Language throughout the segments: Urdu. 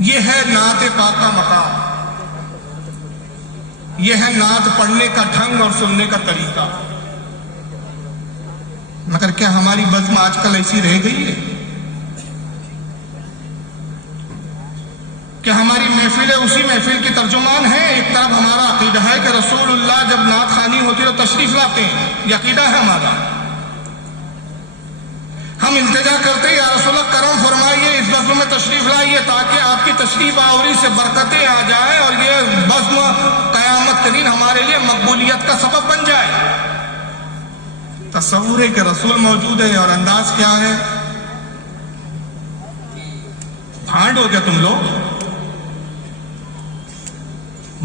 یہ ہے نعت پاک کا مقام، یہ ہے نعت پڑھنے کا ڈھنگ اور سننے کا طریقہ۔ مگر کیا ہماری بزم آج کل ایسی رہ گئی ہے؟ کہ ہماری محفلیں اسی محفل کی ترجمان ہیں؟ ایک طرف ہمارا عقیدہ ہے کہ رسول اللہ جب نعت خوانی ہوتی تو تشریف لاتے ہیں، یہ عقیدہ ہے ہمارا۔ ہم التجا کرتے ہیں یا رسول اللہ کرم فرمائیے، اس بزم میں تشریف لائیے تاکہ آپ کی تشریف آوری سے برکتیں آ جائیں اور یہ بزم قیامت کے دن ہمارے لیے مقبولیت کا سبب بن جائے۔ تصور ہے کہ رسول موجود ہے اور انداز کیا ہے؟ بھانڈ ہو گیا تم لوگ۔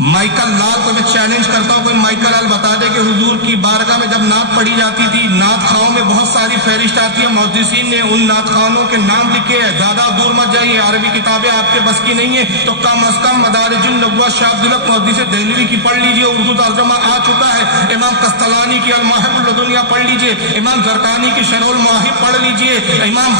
مائیکل لال کو میں چیلنج کرتا ہوں، کوئی مائیکل لال بتا دے کہ حضور کی بارگاہ میں جب نعت پڑھی جاتی تھی، نعت خواہوں میں بہت ساری فہرست آتی ہے، محدثین نے ان نعت خواہوں کے نام لکھے ہیں۔ زیادہ دور مت جائیے، عربی کتابیں آپ کے بس کی نہیں ہے تو کم از کم مدارج النبوہ شاہ عبدالحق محدث دہلوی کی پڑھ لیجئے، اردو ترجمہ آ چکا ہے۔ امام قسطلانی کی المواہب اللدنیہ پڑھ لیجئے، امام زرقانی کی شرح المواہب پڑھ لیجئے، امام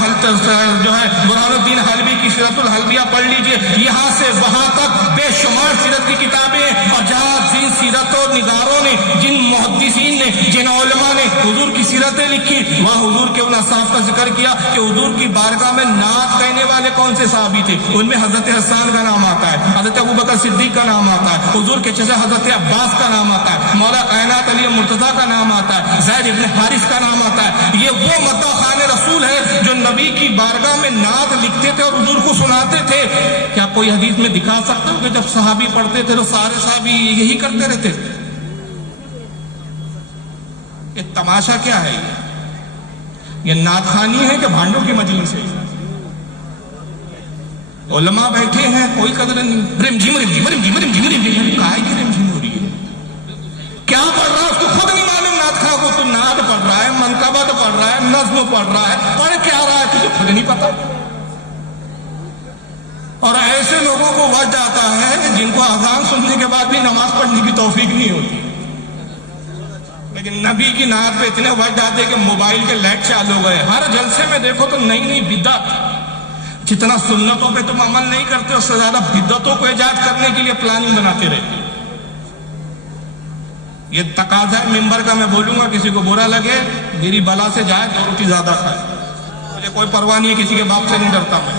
جو ہے برہان الدین حلبی کی سیرت الحلبیہ پڑھ لیجئے۔ یہاں سے وہاں تک بے شمار سیرت کی کتابیں، اور جہاں جن سیرت و نگاروں نے، جن محدثین نے، جن علماء نے حضور کی سیرتیں لکھی، وہاں حضور کے ان اصحاب کا ذکر کیا کہ حضور کی بارگاہ میں نعت کہنے والے کون سے صحابی تھے۔ ان میں حضرت حسان کا نام آتا ہے، حضرت ابوبکر صدیق کا نام آتا ہے، حضور کے چچا حضرت عباس کا نام آتا ہے، مولا کائنات علی مرتضیٰ کا نام آتا ہے، زید ابن حارث کا نام آتا ہے۔ یہ وہ مداح خوان رسول ہے جو نبی کی بارگاہ میں نعت لکھتے تھے اور حضور کو سناتے تھے۔ کیا کوئی حدیث میں دکھا سکتے ہو کہ جب صحابی پڑھتے تھے تو سارے صحابی یہی کرتے رہتے؟ یہ تماشا کیا ہے؟ یہ نعت خوانی ہے کہ بھانڈوں کی مجلس ہے؟ علماء بیٹھے ہیں، کوئی قدر نہیں، رم جھم رم جھم رم جھم رم جھم رم جھم، کائے کی رم جھم ہو رہی ہے؟ کیا پڑھ رہا ہے اس کو خود نہیں معلوم۔ نعت خواہ کو تو نعت پڑھ رہا ہے، منقبت پڑھ رہا ہے، نظم پڑھ رہا ہے، پڑھ کیا رہا ہے تجھے خود نہیں پتا۔ اور ایسے لوگوں کو وجد آتا ہے جن کو اذان سننے کے بعد بھی نماز پڑھنے کی توفیق نہیں ہوتی، لیکن نبی کی نعت پہ اتنے وجد آتے کہ موبائل کے لائٹ چالو گئے۔ ہر جلسے میں دیکھو تو نئی نئی بدعت۔ جتنا سنتوں پہ تم عمل نہیں کرتے اس سے زیادہ بدعتوں کو ایجاد کرنے کے لیے پلاننگ بناتے رہتے۔ یہ تقاضا ہے ممبر کا، میں بولوں گا کسی کو برا لگے میری بلا سے جائے 2 روٹی زیادہ کھائے، مجھے کوئی پرواہ نہیں ہے، کسی کے باپ سے نہیں ڈرتا میں۔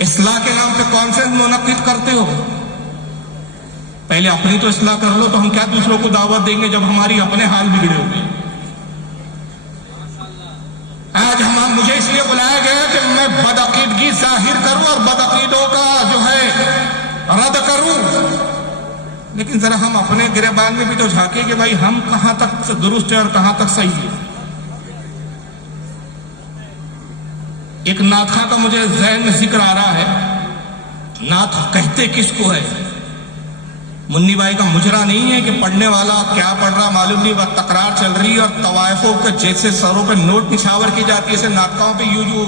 اصلاح کے نام پہ کانفرنس منعقد کرتے ہو، پہلے اپنی تو اصلاح کر لو، تو ہم کیا دوسروں کو دعوت دیں گے جب ہماری اپنے حال بگڑے ہوئے۔ آج مجھے اس لیے بلایا گیا کہ میں بدعقیدگی ظاہر کروں اور بدعقیدوں کا جو ہے رد کروں، لیکن ذرا ہم اپنے گریبان میں بھی تو جھانکیں کہ بھائی ہم کہاں تک درست ہے اور کہاں تک صحیح ہے۔ ایک نعت خواہ کا مجھے ذہن میں ذکر آ رہا ہے، نعت کہتے کس کو ہے؟ منی بھائی کا مجرا نہیں ہے کہ پڑھنے والا کیا پڑھ رہا معلوم نہیں، بس تکرار چل رہی ہے اور طوائفوں کے جیسے سروں پہ نوٹ نچھاور کی جاتی ہے، ایسے نعت خواہوں پہ یوں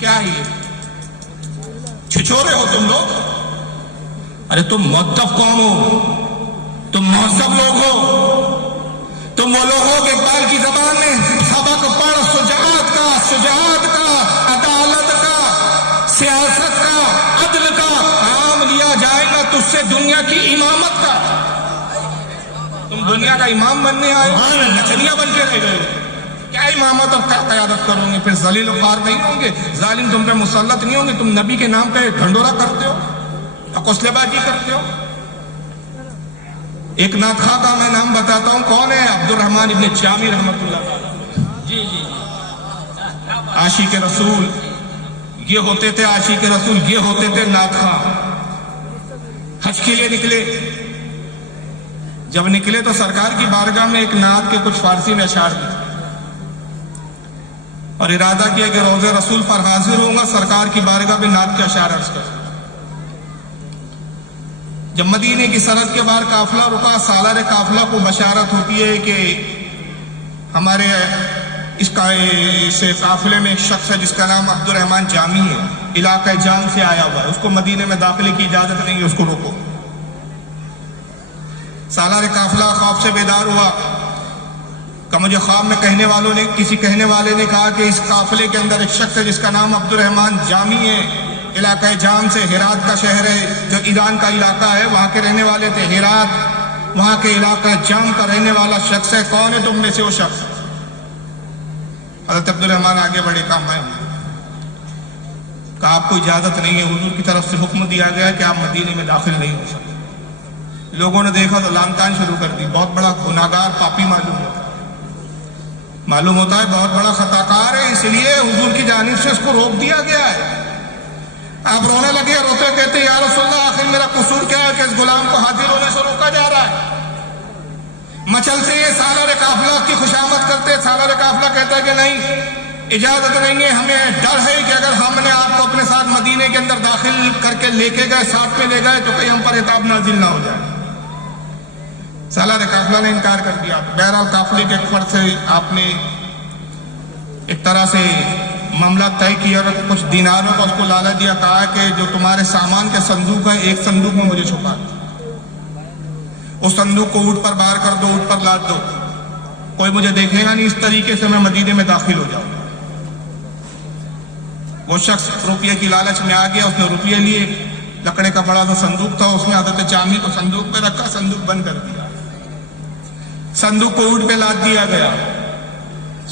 کیا ہے؟ یہ چھچورے ہو تم لوگ؟ ارے تم مؤدب قوم ہو، تم مہذب لوگ ہو، تم وہ لوگ ہو کہ اقبال کی زبان میں سبق پڑھ شجاعت کا، عدالت کا، سیاست کا، عدل کا کام لیا جائے گا تجھ سے دنیا کی امامت کا۔ تم دنیا کا امام بننے آئے ہو، نچنیا بن کے رہ گئے ہو۔ کیا امامت اور کیا قیادت کرو گے؟ پھر ذلیل و خوار نہیں ہوں گے، ظالم تم پہ مسلط نہیں ہوں گے، تم نبی کے نام پہ ڈھنڈورا کرتے ہو، اکوسلے بازی کرتے ہو۔ ایک نعت خواہ کا میں نام بتاتا ہوں، کون ہے؟ عبد الرحمن ابن جامی رحمۃ اللہ علیہ۔ عاشق رسول یہ ہوتے تھے، عاشق رسول یہ ہوتے تھے نعت خواہ۔ حج کے لیے نکلے، جب نکلے تو سرکار کی بارگاہ میں ایک نعت کے کچھ فارسی میں اشعار دیے اور ارادہ کیا کہ روضہ رسول پر حاضر ہوں گا، سرکار کی بارگاہ میں نعت کے اشعار عرض کر۔ جب مدینے کی سرحد کے باہر قافلہ رکا، سالار قافلہ کو بشارت ہوتی ہے کہ ہمارے اس قافلے میں ایک شخص ہے جس کا نام عبد الرحمن جامی ہے، علاقہ جام سے آیا ہوا ہے، اس کو مدینے میں داخلے کی اجازت نہیں ہے، اس کو روکو۔ سالار قافلہ خواب سے بیدار ہوا، کہ مجھے خواب میں کسی کہنے والے نے کہا کہ اس قافلے کے اندر ایک شخص ہے جس کا نام عبد الرحمن جامی ہے، علاقہ جام سے، ہرات کا شہر ہے جو ایران کا علاقہ ہے، وہاں کے رہنے والے تھے، ہرات وہاں کے علاقہ جام کا رہنے والا شخص ہے، کون ہے تم میں سے وہ شخص؟ حضرت عبد الرحمن آگے بڑھے، کہا میں ہوں۔ کہا آپ کو اجازت نہیں ہے، حضور کی طرف سے حکم دیا گیا ہے کہ آپ مدینے میں داخل نہیں ہو سکتے۔ لوگوں نے دیکھا تو لان تان شروع کر دی، بہت بڑا گناہگار پاپی معلوم ہوتا ہے، بہت بڑا خطا کار ہے، اس لیے حضور کی جانب سے اس کو روک دیا گیا ہے۔ آپ رونے لگے، روتے کہتے یا رسول اللہ آخر میرا قصور کیا ہے کہ اس غلام کو حاضر ہونے سے روکا جا رہا ہے؟ مچلتے ہیں، سالار قافلہ کی خوشامد کرتے، سالار قافلہ کہتا ہے کہ نہیں، اجازت نہیں ہے، ہمیں ڈر ہے کہ اگر ہم نے آپ کو اپنے ساتھ مدینے کے اندر داخل کر کے لے کے گئے، ساتھ میں لے گئے تو کہیں ہم پر عذاب نازل نہ ہو جائے۔ سالار قافلہ نے انکار کر دیا۔ بہرحال قافلے کے فرد سے آپ نے ایک طرح سے معاملہ طے کیا اور کچھ دیناروں کا اس کو لالچ دیا، کہا کہ جو تمہارے سامان کے صندوق ہے ایک صندوق میں مجھے چھپا دو، اس صندوق کو اونٹ پر بار کر دو، اونٹ پر لاد دو، کوئی مجھے دیکھے گا نہیں، اس طریقے سے میں مدینے میں داخل ہو جاؤں۔ وہ شخص روپیے کی لالچ میں آ گیا، اس نے روپیے لیے، لکڑے کا بڑا سا صندوق تھا، اس میں حضرت جامی کو صندوق پہ رکھا، صندوق بند کر دیا، صندوق کو اونٹ پہ لاد دیا گیا۔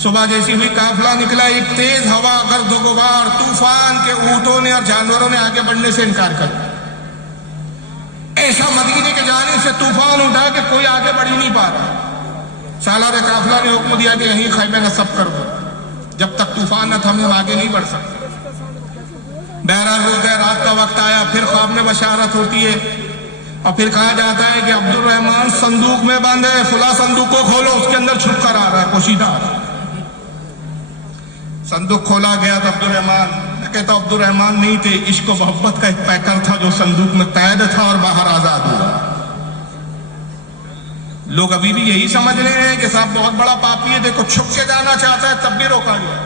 صبح جیسی ہوئی قافلہ نکلا، ایک تیز ہوا، گرد و غبار، طوفان کے اونٹوں نے اور جانوروں نے آگے بڑھنے سے انکار کر دیا۔ ایسا مدینے کے جانب سے طوفان اٹھا کہ کوئی آگے بڑھ ہی نہیں پا رہا۔ سالار قافلہ نے حکم دیا کہ یہیں خیمے نصب کر دو، جب تک طوفان نہ تھمے ہم آگے نہیں بڑھ سکتے۔ بہرحال ہو گئے، رات کا وقت آیا، پھر خواب میں بشارت ہوتی ہے اور پھر کہا جاتا ہے کہ عبد الرحمن صندوق میں بند ہے، فلاں صندوق کو کھولو، اس کے اندر چھپ کر آ رہا ہے، پوشیدہ آ رہا ہے۔ صندوق کھولا گیا تو عبد الرحمن کہتا عبد الرحمن نہیں تھے، عشق و محبت کا ایک پیکر تھا جو صندوق میں قید تھا اور باہر آزاد ہوا۔ لوگ ابھی بھی یہی سمجھ رہے ہیں کہ صاحب بہت بڑا پاپی ہے، دیکھو چھپ کے جانا چاہتا ہے تب بھی روکا گیا۔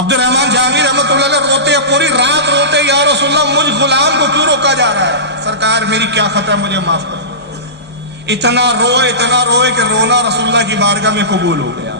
عبد الرحمن جامی رحمۃ اللہ علیہ روتے، پوری رات روتے، یا رسول اللہ مجھ غلام کو کیوں روکا جا رہا ہے؟ سرکار میری کیا خطا ہے، مجھے معاف کر۔ اتنا روئے کہ رونا رسول اللہ کی بارگاہ میں قبول ہو گیا۔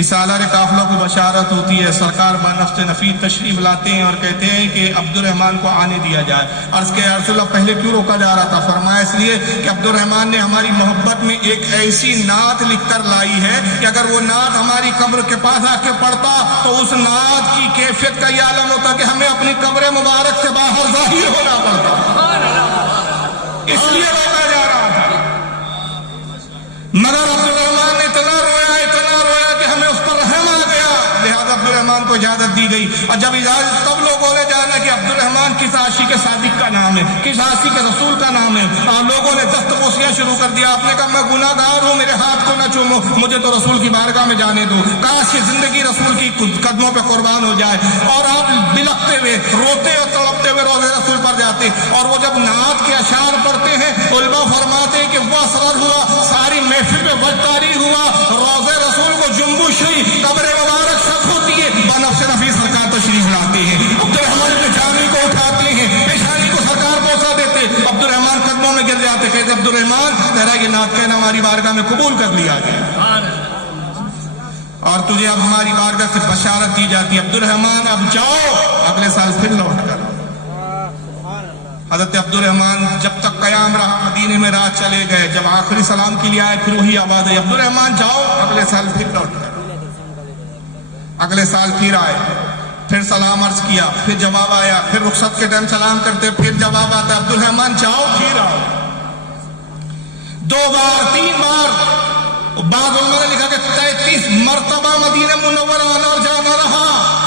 اس سالار قافلہ کو بشارت ہوتی ہے، سرکار بنفس نفیس تشریف لاتے ہیں اور کہتے ہیں کہ عبد الرحمن کو آنے دیا جائے۔ عرض کہ یا رسول اللہ پہلے کیوں روکا جا رہا تھا؟ فرمایا اس لیے کہ عبد الرحمن نے ہماری محبت میں ایک ایسی نعت لکھ کر لائی ہے کہ اگر وہ نعت ہماری قبر کے پاس آ کے پڑتا تو اس نعت کی کیفیت کا یہ عالم ہوتا کہ ہمیں اپنی قبر مبارک سے باہر ظاہر ہونا پڑتا، اس لیے روکا جا رہا تھا۔ مگر عبد الرحمن نے اتنا رویا کہ ہمیں اس پر رحم آ گیا، لہذا عبد الرحمن کو اجازت دی گئی۔ اور جب اجازت تب لوگوں نے جانا کہ عبد الرحمن کس عاشق صادق کا نام ہے، کس عاشق رسول کا نام ہے، اور لوگوں نے دست بوسیاں شروع کر دیا۔ آپ نے کہا میں گناہ گار ہوں، میرے ہاتھ کو نہ چومو، مجھے تو رسول کی بارگاہ میں جانے دو، کاش کہ زندگی رسول کی قدموں پہ قربان ہو جائے۔ اور آپ بلکتے ہوئے، روتے اور تڑپتے ہوئے روضے رسول پر جاتے، اور وہ جب نعت کے اشعار پڑھتے ہیں، علماء فرماتے ہیں کہ وہ اثر ہوا، ساری محفل پہ وجداری ہوا، روضے رسول کو جنبش ہوئی، قبر مبارک سب ہوتی ہے، بنفس نفیس سرکار تشریف لاتے ہیں، عبد الرحمن کے جامی کو اٹھاتے ہیں، پیشانی کو سرکار پہنچا دیتے، عبد الرحمن قدموں میں گر جاتے، کہتے عبد الرحمن تیرا یہ نعت کہنا ہماری بارگاہ میں قبول کر لیا گیا اور تجھے اب ہماری بارگاہ سے بشارت دی جاتی ہے، عبد الرحمن اب جاؤ، اگلے سال پھر لوٹ کر۔ حضرت عبد الرحمن جب تک قیام رہا مدینے میں رات چلے گئے، جب آخری سلام کے لیے آئے پھر وہی آواز ہے، عبد الرحمن جاؤ، اگلے سال پھر لوٹ کر۔ اگلے سال پھر آئے، پھر سلام عرض کیا، پھر جواب آیا، پھر رخصت کے ٹائم سلام کرتے، پھر جواب آتا، عبد الرحمن جاؤ، پھر آؤ، 2 بار 3 بار، بعض علماء نے لکھا کہ 33 مرتبہ مدینہ منورہ آنا اور جانا رہا،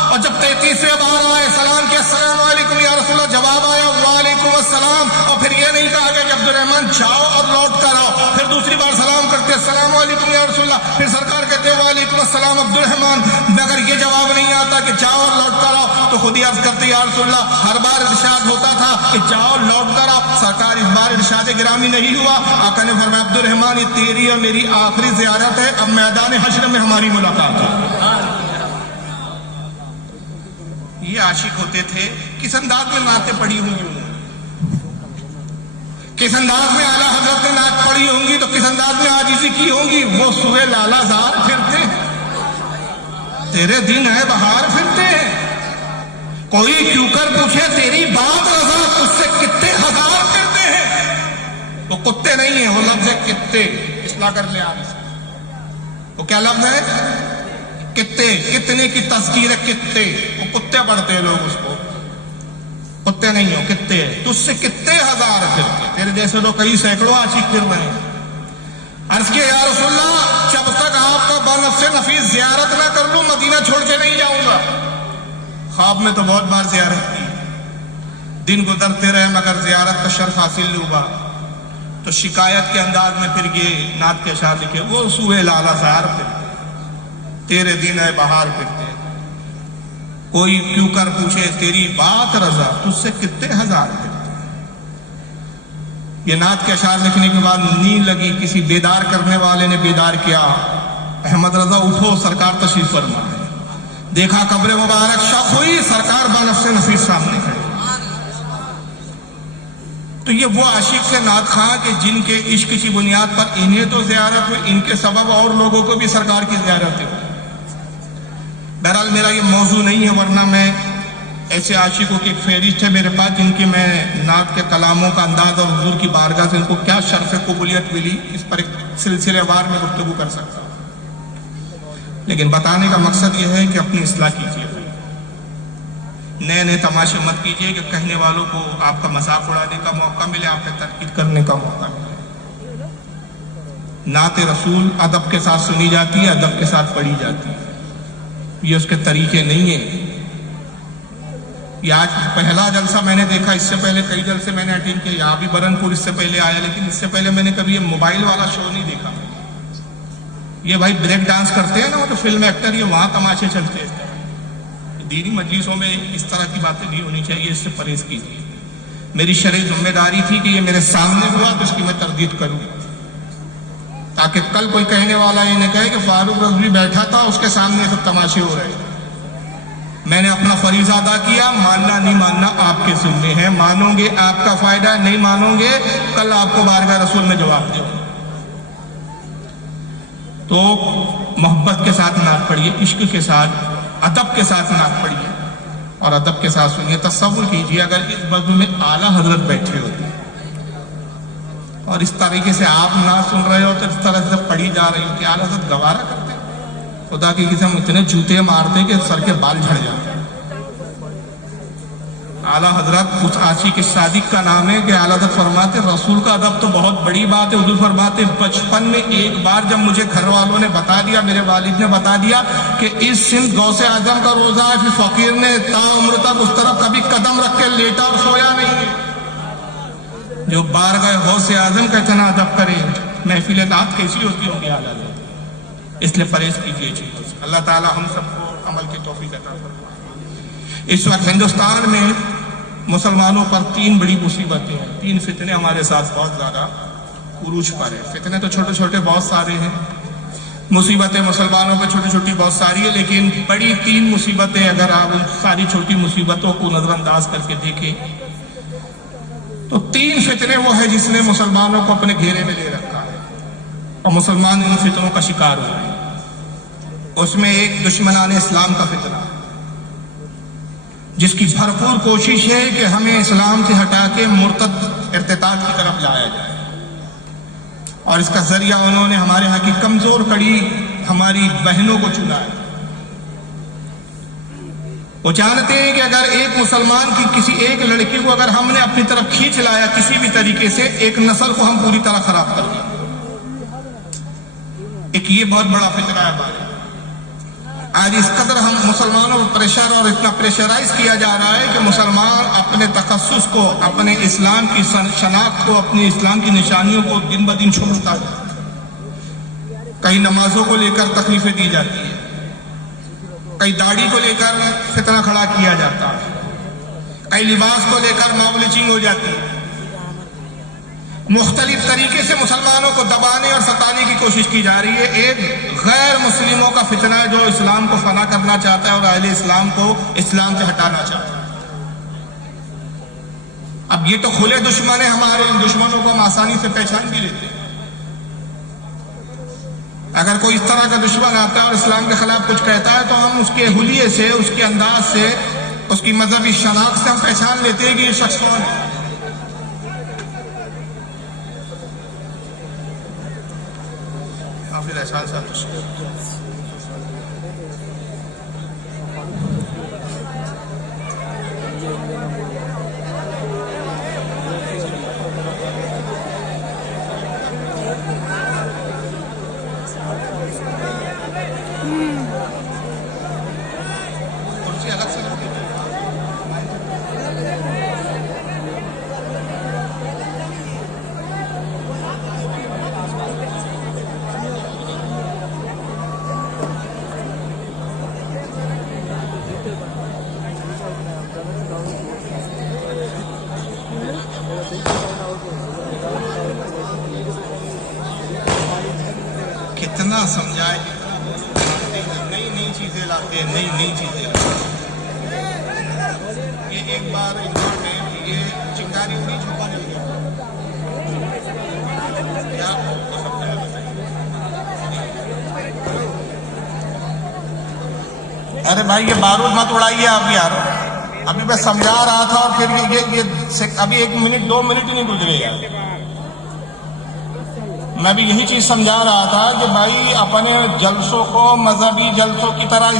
اور جب 33ویں بار آئے سلام کیا، السلام علیکم یا رسول اللہ، جواب آیا وعلیکم السلام، اور پھر یہ نہیں کہا کہ عبد الرحمن جاؤ اور لوٹ کر آؤ، پھر دوسری بار سلام کرتے السلام علیکم یا رسول اللہ، پھر سرکار کہتے وعلیکم السلام عبد الرحمن، مگر یہ جواب نہیں آتا کہ جاؤ اور لوٹ کر آؤ، تو خود ہی عرض کرتے یا رسول اللہ، ہر بار ارشاد ہوتا تھا کہ جاؤ لوٹ کر آؤ، سرکار اس بار ارشاد گرامی نہیں ہوا، آقا نے فرمایا عبد الرحمن یہ تیری اور میری آخری زیارت ہے، اب میدان حشر میں ہماری ملاقات ہے۔ یہ عاشق ہوتے تھے، کس انداز میں نعتیں پڑھی ہوئی ہوں، کس انداز میں اعلیٰ حضرت نے نعت پڑھی ہوں گی تو کس انداز میں عاجزی کی ہوگی. وہ سوئے لالا زار پھرتے ہیں, تیرے دن ہے بہار پھرتے ہیں. کوئی کیوں کر پوچھے تیری بات رضا, تجھ سے کتے ہزار پھرتے ہیں. وہ کتے نہیں ہیں, وہ لفظ ہے کتے. اصلاح کر لیں آپ. وہ کیا لفظ ہے؟ کتے. کتنے کی تذکیر ہے کتے. وہ کتے پڑھتے ہیں لوگ اس کو. کتے نہیں ہو, کتے. تجھ سے کتے ہزار پھرتے, تیرے جیسے تو کئی سینکڑوں عاشق پھر رہے ہیں. عرض کیا یا رسول اللہ, جب تک آپ کا بنفس نفیس زیارت نہ کر لوں مدینہ چھوڑ کے نہیں جاؤں گا. خواب میں تو بہت بار زیارت کی, دن گزرتے رہے مگر زیارت کا شرف حاصل نہیں ہوا. تو شکایت کے انداز میں پھر یہ نعت کے اشعار لکھے, وہ سوئے لالا زار پھرتے, تیرے دن ہے بہار پھرتے. کوئی کیوں کر پوچھے تیری بات رضا, تجھ سے کتے ہزار پھرتے. یہ نعت کے اشعار لکھنے کے بعد نیند لگی, کسی بیدار کرنے والے نے بیدار کیا. احمد رضا اٹھو, سرکار تشریف فرما ہے. دیکھا قبر مبارک شق ہوئی, سرکار بنفس نفیس سامنے کھڑے. تو یہ وہ عاشق سے نعت خواں کہ جن کے عشق کی بنیاد پر انہیں تو زیارت ہوئی, ان کے سبب اور لوگوں کو بھی سرکار کی زیارت ہوئی. بہرحال میرا یہ موضوع نہیں ہے, ورنہ میں ایسے عاشقوں کی ایک فہرست ہے میرے پاس جن کی میں نعت کے کلاموں کا انداز اور حضور کی بارگاہ سے ان کو کیا شرف قبولیت ملی, اس پر ایک سلسلے وار میں گفتگو کر سکتا ہوں. لیکن بتانے کا مقصد یہ ہے کہ اپنی اصلاح کیجیے, نئے نئے تماشے مت کیجیے کہ کہنے والوں کو آپ کا مذاق اڑانے کا موقع ملے, آپ پہ تنقید کرنے کا موقع ملے. نعت رسول ادب کے ساتھ سنی جاتی ہے, ادب کے ساتھ پڑھی جاتی ہے. یہ اس کے طریقے نہیں ہیں. یہ آج پہلا جلسہ میں نے دیکھا, اس سے پہلے کئی جلسے میں نے اٹینڈ کیے, یہاں بھی برہنپور اس سے پہلے آیا, لیکن اس سے پہلے میں نے کبھی یہ موبائل والا شو نہیں دیکھا. یہ بھائی بریک ڈانس کرتے ہیں نا, وہ تو فلم ایکٹر, یہ وہاں تماشے چلتے ہیں. دینی مجلسوں میں اس طرح کی باتیں نہیں ہونی چاہیے, اس سے پرہیز کیجیے. میری شرعی ذمہ داری تھی کہ یہ میرے سامنے ہوا تو اس کی میں تردید کروں, تاکہ کل کوئی کہنے والا یہ نہ کہے کہ فاروق رضوی بیٹھا تھا, اس کے سامنے سب تماشے ہو رہے. میں نے اپنا فریضہ ادا کیا, ماننا نہیں ماننا آپ کے ذمے ہے. مانو گے آپ کا فائدہ, نہیں مانو گے کل آپ کو بارگاہ رسول میں جواب دے. تو محبت کے ساتھ نعت پڑھیے, عشق کے ساتھ, ادب کے ساتھ نعت پڑھیے اور ادب کے ساتھ سنیے. تصور کیجیے اگر اس بزم میں اعلیٰ حضرت بیٹھے ہوتے اور اس طریقے سے آپ نعت سن رہے ہو تو اس طرح سے پڑھی جا رہی ہو, کہ اعلیٰ حضرت گوارا کرتے. خدا کی قسم اتنے جوتے مارتے کہ سر کے بال جھڑ جاتے. اعلیٰ حضرت اس عاشق صادق کا نام ہے کہ اعلیٰ حضرت فرماتے رسول کا ادب تو بہت بڑی بات ہے. حضور فرماتے بچپن میں ایک بار جب مجھے گھر والوں نے بتا دیا, میرے والد نے بتا دیا کہ اس سمت غوث اعظم کا روزہ ہے, پھر فقیر نے تا عمر تک اس طرف کبھی قدم رکھ کے لیٹا اور سویا نہیں ہے. جو بارگاہ غوث اعظم کا اتنا ادب کرے, محفل نعت کیسی ہوتی ہوگی اعلیٰ حضرت. اس لیے پرہیز کیجیے چیزوں سے. اللہ تعالیٰ ہم سب کو عمل کی توفیق عطا فرمائے. اس وقت ہندوستان میں مسلمانوں پر 3 بڑی مصیبتیں ہیں, 3 فتنے ہمارے ساتھ بہت زیادہ عروج پر ہیں. فتنے تو چھوٹے چھوٹے بہت سارے ہیں, مصیبتیں مسلمانوں پہ چھوٹی چھوٹی بہت ساری ہیں, لیکن بڑی 3 مصیبتیں اگر آپ ان ساری چھوٹی مصیبتوں کو نظر انداز کر کے دیکھیں تو 3 فتنے وہ ہیں جس نے مسلمانوں کو اپنے گھیرے میں لے رکھا ہے اور مسلمان ان فتنوں کا شکار ہو رہے ہیں. اس میں ایک دشمنان اسلام کا فتنہ, جس کی بھرپور کوشش ہے کہ ہمیں اسلام سے ہٹا کے مرتد ارتداد کی طرف لایا جائے, اور اس کا ذریعہ انہوں نے ہمارے ہاں کی کمزور کڑی ہماری بہنوں کو چنا ہے. وہ جانتے ہیں کہ اگر ایک مسلمان کی کسی ایک لڑکی کو اگر ہم نے اپنی طرف کھینچ لایا کسی بھی طریقے سے, ایک نسل کو ہم پوری طرح خراب کر دیں. ایک یہ بہت بڑا فتنہ ہے ہمارے. آج اس قدر ہم مسلمانوں پر پریشر اور اتنا پریشرائز کیا جا رہا ہے کہ مسلمان اپنے تخصص کو, اپنے اسلام کی شناخت کو, اپنی اسلام کی نشانیوں کو دن بدن چھوڑتا ہے. کئی نمازوں کو لے کر تکلیفیں دی جاتی ہیں, کئی داڑھی کو لے کر فتنہ کھڑا کیا جاتا ہے, کئی لباس کو لے کر ماب لنچنگ ہو جاتی ہے. مختلف طریقے سے مسلمانوں کو دبانے اور ستانے کی کوشش کی جا رہی ہے. ایک غیر مسلموں کا فتنہ ہے جو اسلام کو فنا کرنا چاہتا ہے اور اہل اسلام کو اسلام سے ہٹانا چاہتا ہے. اب یہ تو کھلے دشمن ہیں ہمارے، ان دشمنوں کو ہم آسانی سے پہچان بھی لیتے ہیں۔ اگر کوئی اس طرح کا دشمن آتا ہے اور اسلام کے خلاف کچھ کہتا ہے تو ہم اس کے حلیے سے، اس کے انداز سے، اس کی مذہبی شناخت سے ہم پہچان لیتے ہیں کہ یہ شخص کون ہے۔ حافظ احسان صاحب کرسی الگ سے رکھیں۔ کتنا سمجھائے، نئی چیزیں لاتے ہیں، نئی چیزیں لاتے ہیں۔ یہ ایک بار انڈور میں یہ چنگاری اڑی، چھپا نہیں گیا کیا وہ سب نے بتایا۔ ارے بھائی یہ بارود مت اڑائیے آپ یار، ابھی میں سمجھا رہا تھا اور پھر یہ ابھی 1 منٹ 2 منٹ ہی نہیں گزرے یار۔ میں بھی یہی چیز سمجھا رہا تھا کہ بھائی اپنے جلسوں کو مذہبی جلسوں کی طرح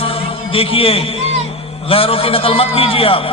دیکھیے، غیروں کی نقل مت کیجیے آپ۔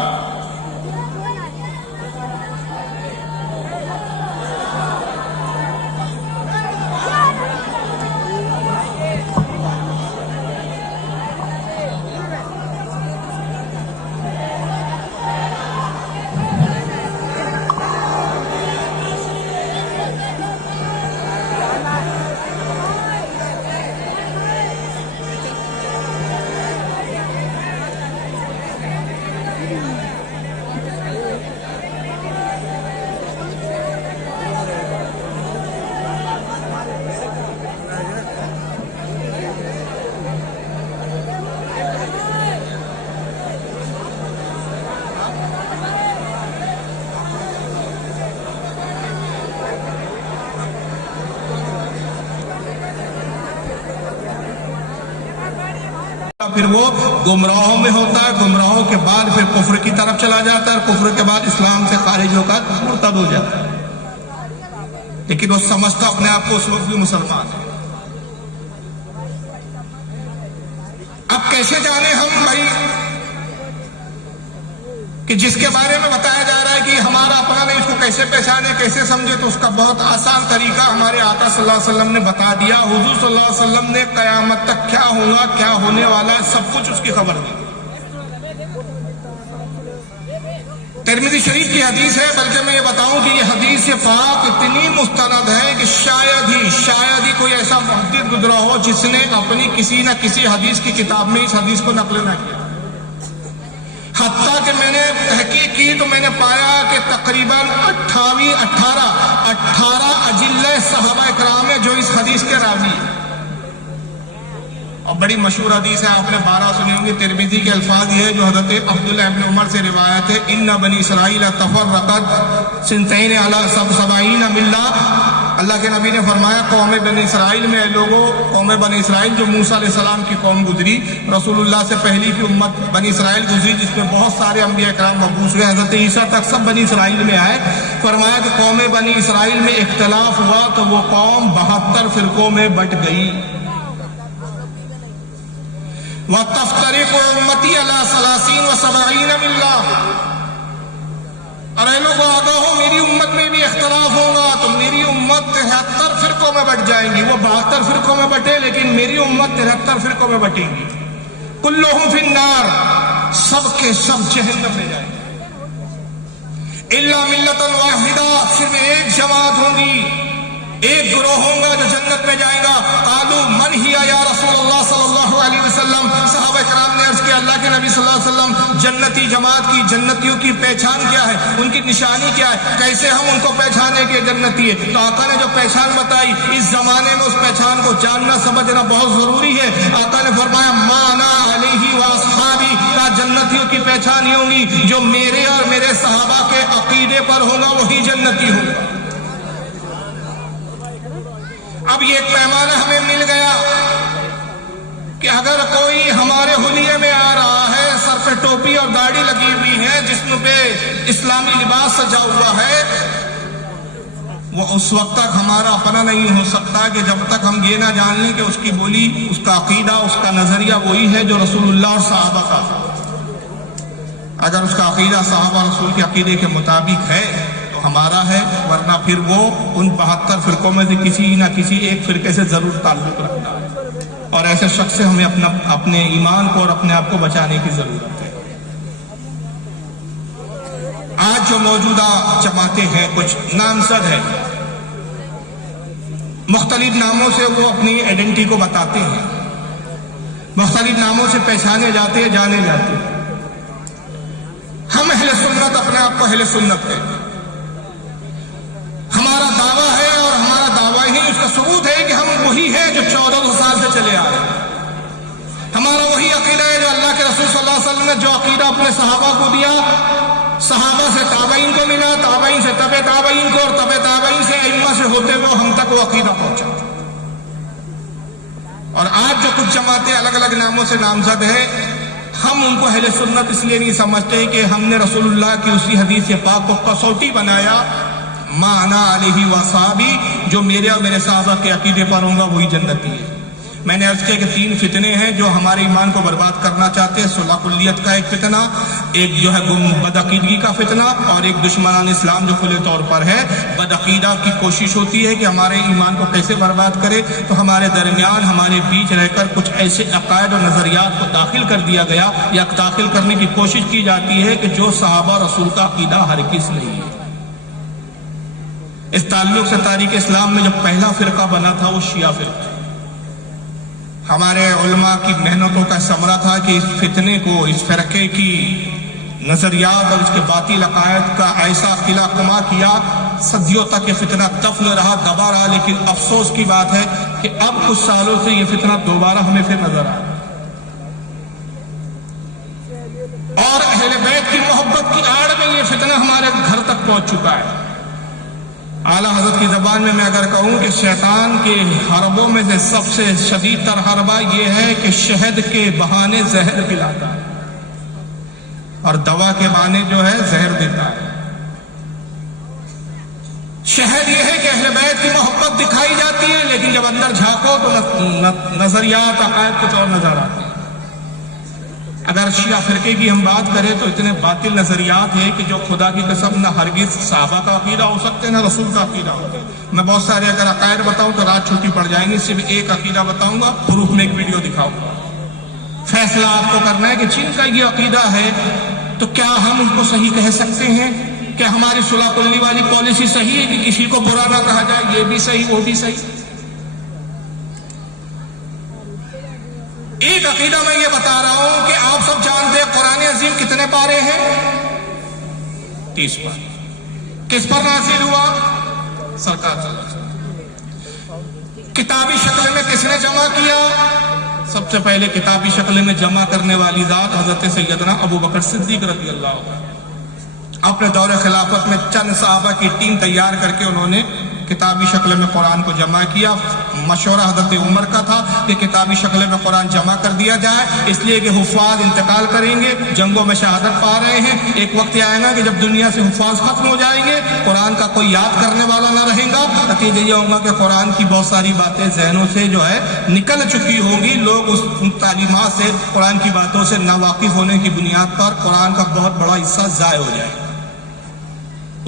پھر وہ گمراہوں میں ہوتا ہے، گمراہوں کے بعد پھر کفر کی طرف چلا جاتا ہے، اور کفر کے بعد اسلام سے خارج ہو کر مرتد ہو جاتا ہے، لیکن وہ سمجھتا اپنے آپ کو اس وقت بھی مسلمان ہے۔ اب کیسے جانے ہم بھائی کہ جس کے بارے میں بتایا جا رہا ہے کہ ہمارا اپنا نہیں، اس کو کیسے پہچانے، کیسے سمجھے؟ تو اس کا بہت آسان طریقہ ہمارے آقا صلی اللہ علیہ وسلم نے بتا دیا۔ حضور صلی اللہ علیہ وسلم نے قیامت تک کیا ہوگا، کیا ہونے والا ہے، سب کچھ اس کی خبر دی۔ ترمذی شریف کی حدیث ہے، بلکہ میں یہ بتاؤں کہ یہ حدیث پاک اتنی مستند ہے کہ شاید ہی کوئی ایسا محدث گزرا ہو جس نے اپنی کسی نہ کسی حدیث کی کتاب میں اس حدیث کو نقل نہ کیا۔ حتیٰ کہ میں نے تحقیق کی تو میں نے پایا کہ تقریباً 18 اجلہ صحابہ اکرام ہیں جو اس حدیث کے راوی ہیں، اور بڑی مشہور حدیث ہے، آپ نے 12 سنی ہوں گی۔ ترمذی کے الفاظ یہ ہے جو حضرت عبداللہ ابن عمر سے روایت ہے، ان بنی اسرائیل تفرقت سنتین علی 70 ملہ۔ اللہ کے نبی نے فرمایا قوم بنی اسرائیل میں لوگوں، قوم بنی اسرائیل جو موسیٰ علیہ السلام کی قوم گزری، رسول اللہ سے پہلی کی امت بنی اسرائیل گزری جس میں بہت سارے انبیاء کرام مبعوث ہوئے، حضرت عیسیٰ تک سب بنی اسرائیل میں آئے۔ فرمایا کہ قوم بنی اسرائیل میں اختلاف ہوا تو وہ قوم 72 فرقوں میں بٹ گئی۔ وَتَفْتَرِقُ أُمَّتِي عَلَىٰ 30 و70 مِلَّةً۔ اور اے لوگوں آگاہ ہو، میری امت میں بھی اختلاف ہوگا تو میری امت 73 فرقوں میں بٹ جائیں گی۔ وہ 72 فرقوں میں بٹے لیکن میری امت 73 فرقوں میں بٹیں گی۔ کلہم فی النار، سب کے سب جہنم میں جائیں گے۔ الا ملۃ واحدہ، صرف ایک جماعت ہوگی، ایک گروہ ہوگا جو جنت میں جائے گا۔ قالوا من ہی یا رسول اللہ صلی اللہ علیہ وسلم، صحابہ کرام نے عرض کیا اللہ کے نبی صلی اللہ علیہ وسلم جنتی جماعت کی، جنتیوں کی پہچان کیا ہے، ان کی نشانی کیا ہے، کیسے ہم ان کو پہچانے کہ جنتی ہے؟ تو آقا نے جو پہچان بتائی، اس زمانے میں اس پہچان کو جاننا سمجھنا بہت ضروری ہے۔ آقا نے فرمایا ما انا علیہ واصحابی، کہا جنت جنتیوں کی پہچان یہ ہوگی، جو میرے اور میرے صحابہ کے عقیدے پر ہوگا وہی جنتی ہوگا۔ اب یہ ایک پیمانہ ہمیں مل گیا کہ اگر کوئی ہمارے حلیے میں آ رہا ہے، سر پہ ٹوپی اور داڑھی لگی ہوئی ہے، جسم پہ اسلامی لباس سجا ہوا ہے، وہ اس وقت تک ہمارا اپنا نہیں ہو سکتا کہ جب تک ہم یہ نہ جان لیں کہ اس کی بولی، اس کا عقیدہ، اس کا نظریہ وہی ہے جو رسول اللہ اور صحابہ کا۔ اگر اس کا عقیدہ صحابہ رسول کے عقیدے کے مطابق ہے تو ہمارا ہے، ورنہ پھر وہ ان 72 فرقوں میں سے کسی نہ کسی ایک فرقے سے ضرور تعلق رکھتا ہے، اور ایسے شخص سے ہمیں اپنے ایمان کو اور اپنے آپ کو بچانے کی ضرورت ہے۔ آج جو موجودہ جماعتیں ہیں، کچھ نامزد ہیں، مختلف ناموں سے وہ اپنی آئیڈینٹی کو بتاتے ہیں، مختلف ناموں سے پہچانے جاتے ہیں، جانے جاتے ہیں۔ ہم اہل سنت اپنے آپ کو اہل سنت کہتے ہیں، ہمارا دعویٰ ہے اور ہمارا دعویٰ ہی اس کا ثبوت ہے کہ ہم وہی ہیں جو 1400 سال سے چلے آ رہے ہیں۔ ہمارا وہی عقیدہ ہے جو اللہ کے رسول صلی اللہ علیہ وسلم نے جو عقیدہ اپنے صحابہ کو دیا، صحابہ سے تابعین کو ملا، تابعین سے تبع تابعین کو، اور تبع تابعین سے ائمہ سے ہوتے ہوئے ہم تک وہ عقیدہ پہنچا۔ اور آج جو کچھ جماعتیں الگ الگ ناموں سے نامزد ہیں، ہم ان کو اہل سنت اس لیے نہیں سمجھتے کہ ہم نے رسول اللہ کی اسی حدیث پاک کو کسوٹی بنایا، ما انا علیہ وصحابی، جو میرے اور میرے صحابہ کے عقیدے پر ہوں گا وہی جنتی ہے۔ میں نے عرض کیا کہ 3 فتنے ہیں جو ہمارے ایمان کو برباد کرنا چاہتے ہیں۔ صلح کلیت کا ایک فتنہ، ایک جو ہے بدعقیدگی کا فتنہ، اور ایک دشمنان اسلام جو کھلے طور پر ہے۔ بدعقیدہ کی کوشش ہوتی ہے کہ ہمارے ایمان کو کیسے برباد کرے، تو ہمارے درمیان، ہمارے بیچ رہ کر کچھ ایسے عقائد اور نظریات کو داخل کر دیا گیا یا داخل کرنے کی کوشش کی جاتی ہے کہ جو صحابہ رسول کا عقیدہ ہرگز نہیں ہے۔ اس تعلق سے تاریخ اسلام میں جو پہلا فرقہ بنا تھا وہ شیعہ فرقہ، ہمارے علماء کی محنتوں کا ثمرہ تھا کہ اس فتنے کو، اس فرقے کی نظریات اور اس کے باطل عقائد کا ایسا قلعہ کما کیا، صدیوں تک یہ فتنہ دفن رہا، دبا رہا۔ لیکن افسوس کی بات ہے کہ اب کچھ سالوں سے یہ فتنہ دوبارہ ہمیں پھر نظر آ رہا ہے، اور اہل بیت کی محبت کی آڑ میں یہ فتنہ ہمارے گھر تک پہنچ چکا ہے۔ اعلیٰ حضرت کی زبان میں اگر کہوں کہ شیطان کے حربوں میں سے سب سے شدید تر حربہ یہ ہے کہ شہد کے بہانے زہر پلاتا ہے، اور دوا کے بہانے جو ہے زہر دیتا ہے۔ شہد یہ ہے کہ اہل بیت کی محبت دکھائی جاتی ہے، لیکن جب اندر جھانکو تو نظریات، عقائد کچھ اور نظر آتے ہیں۔ اگر شیعہ فرقے کی ہم بات کریں تو اتنے باطل نظریات ہیں کہ جو خدا کی قسم نہ ہرگز صحابہ کا عقیدہ ہو سکتے نہ رسول کا عقیدہ ہوتا ہے۔ میں بہت سارے اگر عقائد بتاؤں تو رات چھٹی پڑ جائیں گی، صرف ایک عقیدہ بتاؤں گا، پروف میں ایک ویڈیو دکھاؤں گا۔ فیصلہ آپ کو کرنا ہے کہ جن کا یہ عقیدہ ہے تو کیا ہم ان کو صحیح کہہ سکتے ہیں کہ ہماری صلح کلی والی پالیسی صحیح ہے کہ کسی کو برا نہ کہا جائے، یہ بھی صحیح وہ بھی صحیح۔ ایک عقیدہ میں یہ بتا رہا ہوں کہ آپ سب جانتے ہیں قرآن عظیم کتنے پارے ہیں؟ 30 پارے۔ کس پر نازل ہوا؟ سرکار صلی اللہ علیہ وسلم۔ کتابی شکل میں کس نے جمع کیا؟ سب سے پہلے کتابی شکل میں جمع کرنے والی ذات حضرت سیدنا ابو بکر صدیق رضی اللہ عنہ۔ اپنے دور خلافت میں چند صحابہ کی ٹیم تیار کر کے انہوں نے کتابی شکل میں قرآن کو جمع کیا۔ مشورہ حضرت عمر کا تھا کہ کتابی شکل میں قرآن جمع کر دیا جائے، اس لیے کہ حفاظ انتقال کریں گے، جنگوں میں شہادت پا رہے ہیں، ایک وقت آئے گا کہ جب دنیا سے حفاظ ختم ہو جائیں گے، قرآن کا کوئی یاد کرنے والا نہ رہے گا، نتیجہ یہ ہوگا کہ قرآن کی بہت ساری باتیں ذہنوں سے جو ہے نکل چکی ہوں گی، لوگ اس تعلیمات سے، قرآن کی باتوں سے ناواقف ہونے کی بنیاد پر قرآن کا بہت بڑا حصہ ضائع ہو جائے گا۔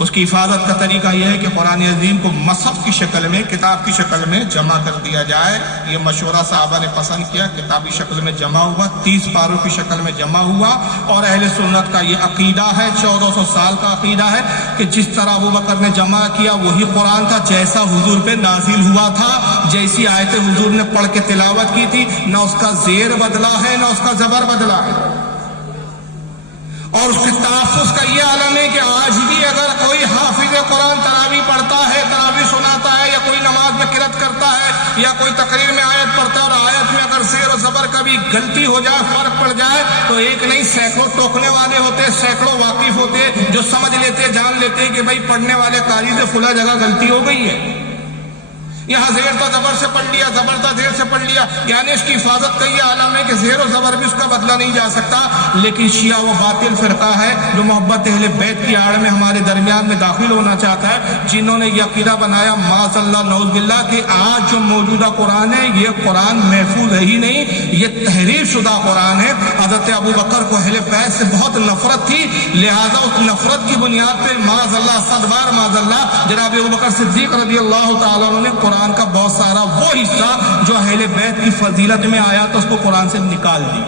اس کی حفاظت کا طریقہ یہ ہے کہ قرآن عظیم کو مصحف کی شکل میں، کتاب کی شکل میں جمع کر دیا جائے۔ یہ مشورہ صحابہ نے پسند کیا، کتابی شکل میں جمع ہوا، 30 پاروں کی شکل میں جمع ہوا، اور اہل سنت کا یہ عقیدہ ہے، 1400 سال کا عقیدہ ہے کہ جس طرح ابو بکر نے جمع کیا وہی قرآن تھا، جیسا حضور پہ نازل ہوا تھا، جیسی آیتیں حضور نے پڑھ کے تلاوت کی تھی، نہ اس کا زیر بدلا ہے نہ اس کا زبر بدلا ہے۔ اور اس کے تحفظ کا یہ عالم ہے کہ آج بھی اگر کوئی حافظ قرآن تراویح پڑھتا ہے، تراویح سناتا ہے، یا کوئی نماز میں قرات کرتا ہے، یا کوئی تقریر میں آیت پڑھتا ہے اور آیت میں اگر زیر و زبر کا بھی غلطی ہو جائے، فرق پڑ جائے، تو ایک نہیں سینکڑوں ٹوکنے والے ہوتے، سینکڑوں واقف ہوتے جو سمجھ لیتے، جان لیتے کہ بھائی پڑھنے والے قاری سے فلاں جگہ غلطی ہو گئی ہے، یہاں زیر تھا زبر سے پڑھ لیا، زبر تھا زیر سے پڑھ لیا، یعنی اس کی حفاظت کا یہ عالم ہے کہ زیر و زبر بھی اس کا بدلہ نہیں جا سکتا۔ لیکن شیعہ وہ باطل فرقہ ہے جو محبت اہل بیت کی آڑ میں ہمارے درمیان میں داخل ہونا چاہتا ہے، جنہوں نے یہ عقیدہ بنایا معاذ اللہ نعوذ باللہ کہ آج جو موجودہ قرآن ہے یہ قرآن محفوظ ہے ہی نہیں، یہ تحریف شدہ قرآن ہے۔ حضرت ابو بکر کو اہل بیت سے بہت نفرت تھی، لہذا اس نفرت کی بنیاد پہ معاذ اللہ صد بار معاذ اللہ جناب ابو بکر صدیق رضی اللہ تعالیٰ عنہ نے قرآن کا بہت سارا وہ حصہ جو اہل بیت کی فضیلت میں آیا تو اس کو قرآن سے نکال دی،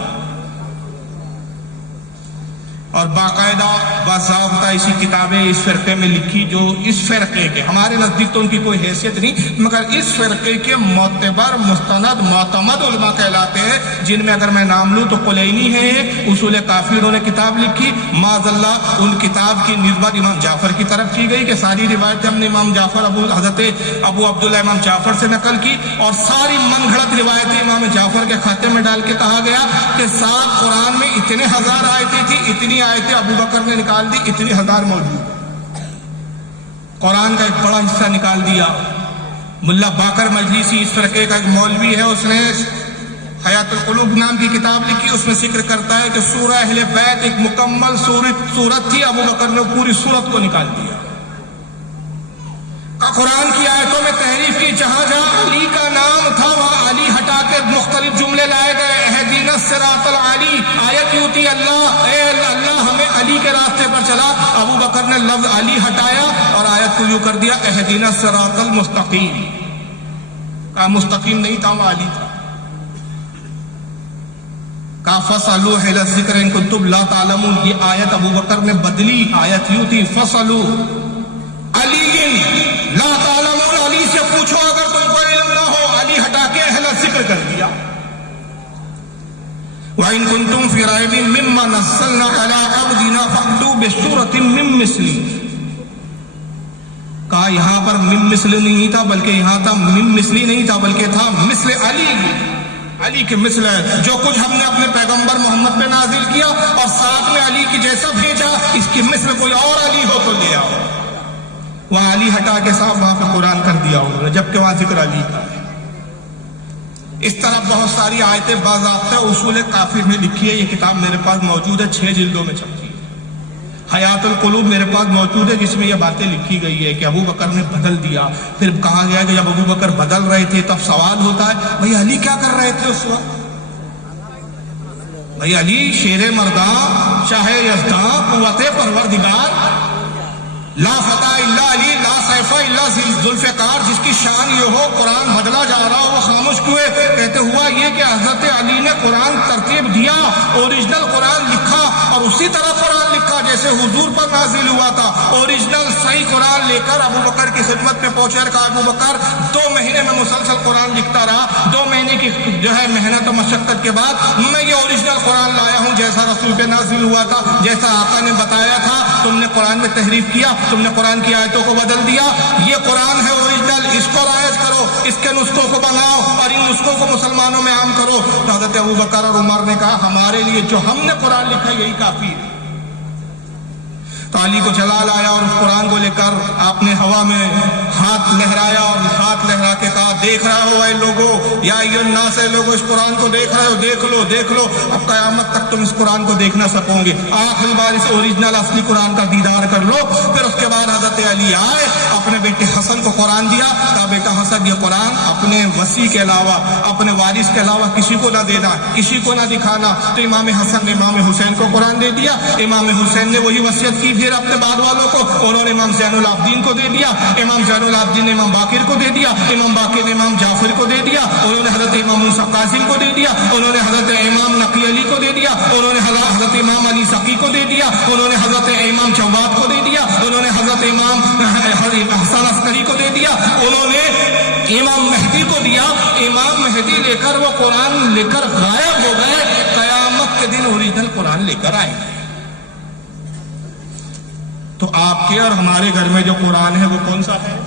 اور باقاعدہ باضابطہ اسی کتابیں اس فرقے میں لکھی جو اس فرقے کے، ہمارے نزدیک تو ان کی کوئی حیثیت نہیں، مگر اس فرقے کے معتبر مستند معتمد علماء کہلاتے ہیں، جن میں اگر میں نام لوں تو کلینی ہے، اصول کافی انہوں نے کتاب لکھی، معاذ اللہ ان کتاب کی نسبت امام جعفر کی طرف کی گئی کہ ساری روایتیں ہم نے امام جعفر حضرت ابو عبداللہ امام جعفر سے نقل کی، اور ساری من گھڑت روایتیں امام جعفر کے کھاتے میں ڈال کے کہا گیا کہ سات قرآن میں اتنے ہزار آیتیں تھی، اتنی آیتیں ابو بکر نے نکال دی، اتنی ہزار موجود، قرآن کا ایک بڑا حصہ نکال دیا۔ ملا باقر مجلسی اس فرقے کا ایک مولوی ہے، اس نے حیات القلوب نام کی کتاب لکھی، اس میں ذکر کرتا ہے کہ سورہ اہل بیت ایک مکمل سورت تھی، ابو بکر نے پوری سورت کو نکال دیا۔ قرآن کی آیتوں میں تحریف کی، جہاں جہاں علی کا نام تھا وہاں علی ہٹا کے مختلف جملے لائے گئے، اہدینا الصراط العلی، آیت یوتی اللہ، اے اللہ ہمیں علی کے راستے پر چلا، ابو بکر نے لفظ علی ہٹایا اور آیت کو یوں کر دیا اہدینا الصراط المستقیم، کہا مستقیم نہیں تھا وہ علی تھا، کہا فصلوا اہل الذکر ان کنتم لا تعلمون، یہ آیت ابو بکر نے بدلی، آیت یوں تھی فصلوا علی لا تعلمون، علی سے پوچھو اگر تم کو علم نہ ہو، علی ہٹا کے اہل ذکر کر دیا۔ وَإِن كُنتُمْ فِي رَيْبٍ مِّمَّا نَزَّلْنَا عَلَىٰ عَبْدِنَا فَأْتُوا بِسُورَةٍ مِّن مِّثْلِهِ، کہا یہاں پر من مثل نہیں تھا بلکہ یہاں تھا من مثلی نہیں تھا بلکہ تھا مثل علی، علی کے مثل ہے، جو کچھ ہم نے اپنے پیغمبر محمد پہ نازل کیا اور ساتھ میں علی کی جیسا بھیجا، اس کی مثل کوئی اور علی ہو تو لے آؤ، وہاں علی ہٹا کے صاحب وہاں پہ قرآن کر دیا انہوں نے، جبکہ وہاں ذکر علی کا ہے۔ اس طرح بہت ساری آیتیں باضابطہ اصول کافی میں لکھی ہے، یہ کتاب میرے پاس موجود ہے، 6 جلدوں میں چھپی ہے۔ حیات القلوب میرے پاس موجود ہے جس میں یہ باتیں لکھی گئی ہے کہ ابو بکر نے بدل دیا، پھر کہا گیا کہ جب ابو بکر بدل رہے تھے تب سوال ہوتا ہے بھئی علی کیا کر رہے تھے اس وقت؟ بھئی علی شیر مرداں، شاہ یزداں، قوت پروردگار، لا فتح الا علی، لا سیف الا ذوالفقار، جس کی شان یہ ہو قرآن بدلا جا رہا ہو وہ خاموش کیوں ہے؟ کہتے ہوا یہ کہ حضرت علی نے قرآن ترتیب دیا، اوریجنل قرآن لکھا اور اسی طرح قرآن لکھا جیسے حضور پر نازل ہوا تھا، اوریجنل صحیح قرآن لے کر ابو بکر کی خدمت میں پہنچے اور کہا ابو بکر 2 مہینے میں مسلسل قرآن لکھتا رہا، 2 مہینے کی جو ہے محنت و مشقت کے بعد میں یہ اوریجنل قرآن لایا ہوں جیسا رسول پہ نازل ہوا تھا، جیسا آقا نے بتایا تھا، تم نے قرآن میں تحریف کیا، تم نے قرآن کی آیتوں کو بدل دیا، یہ قرآن ہے اوریجنل، اس کو رائج کرو، اس کے نسخوں کو بناؤ اور ان نسخوں کو مسلمانوں میں عام کرو۔ تو حضرت ابو بکر اور عمر نے کہا ہمارے لیے جو ہم نے قرآن لکھا یہی کافی ہے۔ تو علی کو جلال آیا اور اس قرآن کو لے کر آپ نے ہوا میں ہاتھ لہرایا اور ہاتھ لہرا کے کہا دیکھ رہا ہو اے لوگو، یا ایھا الناس، اے لوگو اس قرآن کو دیکھ رہے ہو، دیکھ لو دیکھ لو، اب قیامت تک تم اس قرآن کو دیکھ نہ سکو گے، آخری بار اس اوریجنل اصلی قرآن کا دیدار کر لو۔ پھر اس کے بعد حضرت علی آئے، اپنے بیٹے حسن کو قرآن دیا، کہا بیٹا حسن یہ قرآن اپنے وصی کے علاوہ، اپنے وارث کے علاوہ کسی کو نہ دینا، کسی کو نہ دکھانا۔ تو امام حسن نے امام حسین کو قرآن دے دیا، امام حسین نے وہی وصیت کی پھر اپنے بعد والوں کو، انہوں نے امام زین العابدین کو دے دیا، امام زین العابدین نے امام باقر کو دے دیا، امام باقر نے امام جعفر کو دے دیا، انہوں نے حضرت امام موسیٰ قاسم کو دے دیا، انہوں نے حضرت امام نقی علی کو دے دیا، انہوں نے حضرت امام علی سقی کو دے دیا، انہوں نے حضرت امام جواد کو دے دیا، انہوں نے حضرت امام حسن عسکری کو دے دیا، انہوں نے امام مہدی کو دیا۔ امام مہدی لے کر وہ قرآن لے کر غائب ہو گئے، قیامت کے دن اوریجنل قرآن لے کر آئے۔ تو آپ کے اور ہمارے گھر میں جو قرآن ہے وہ کون سا ہے؟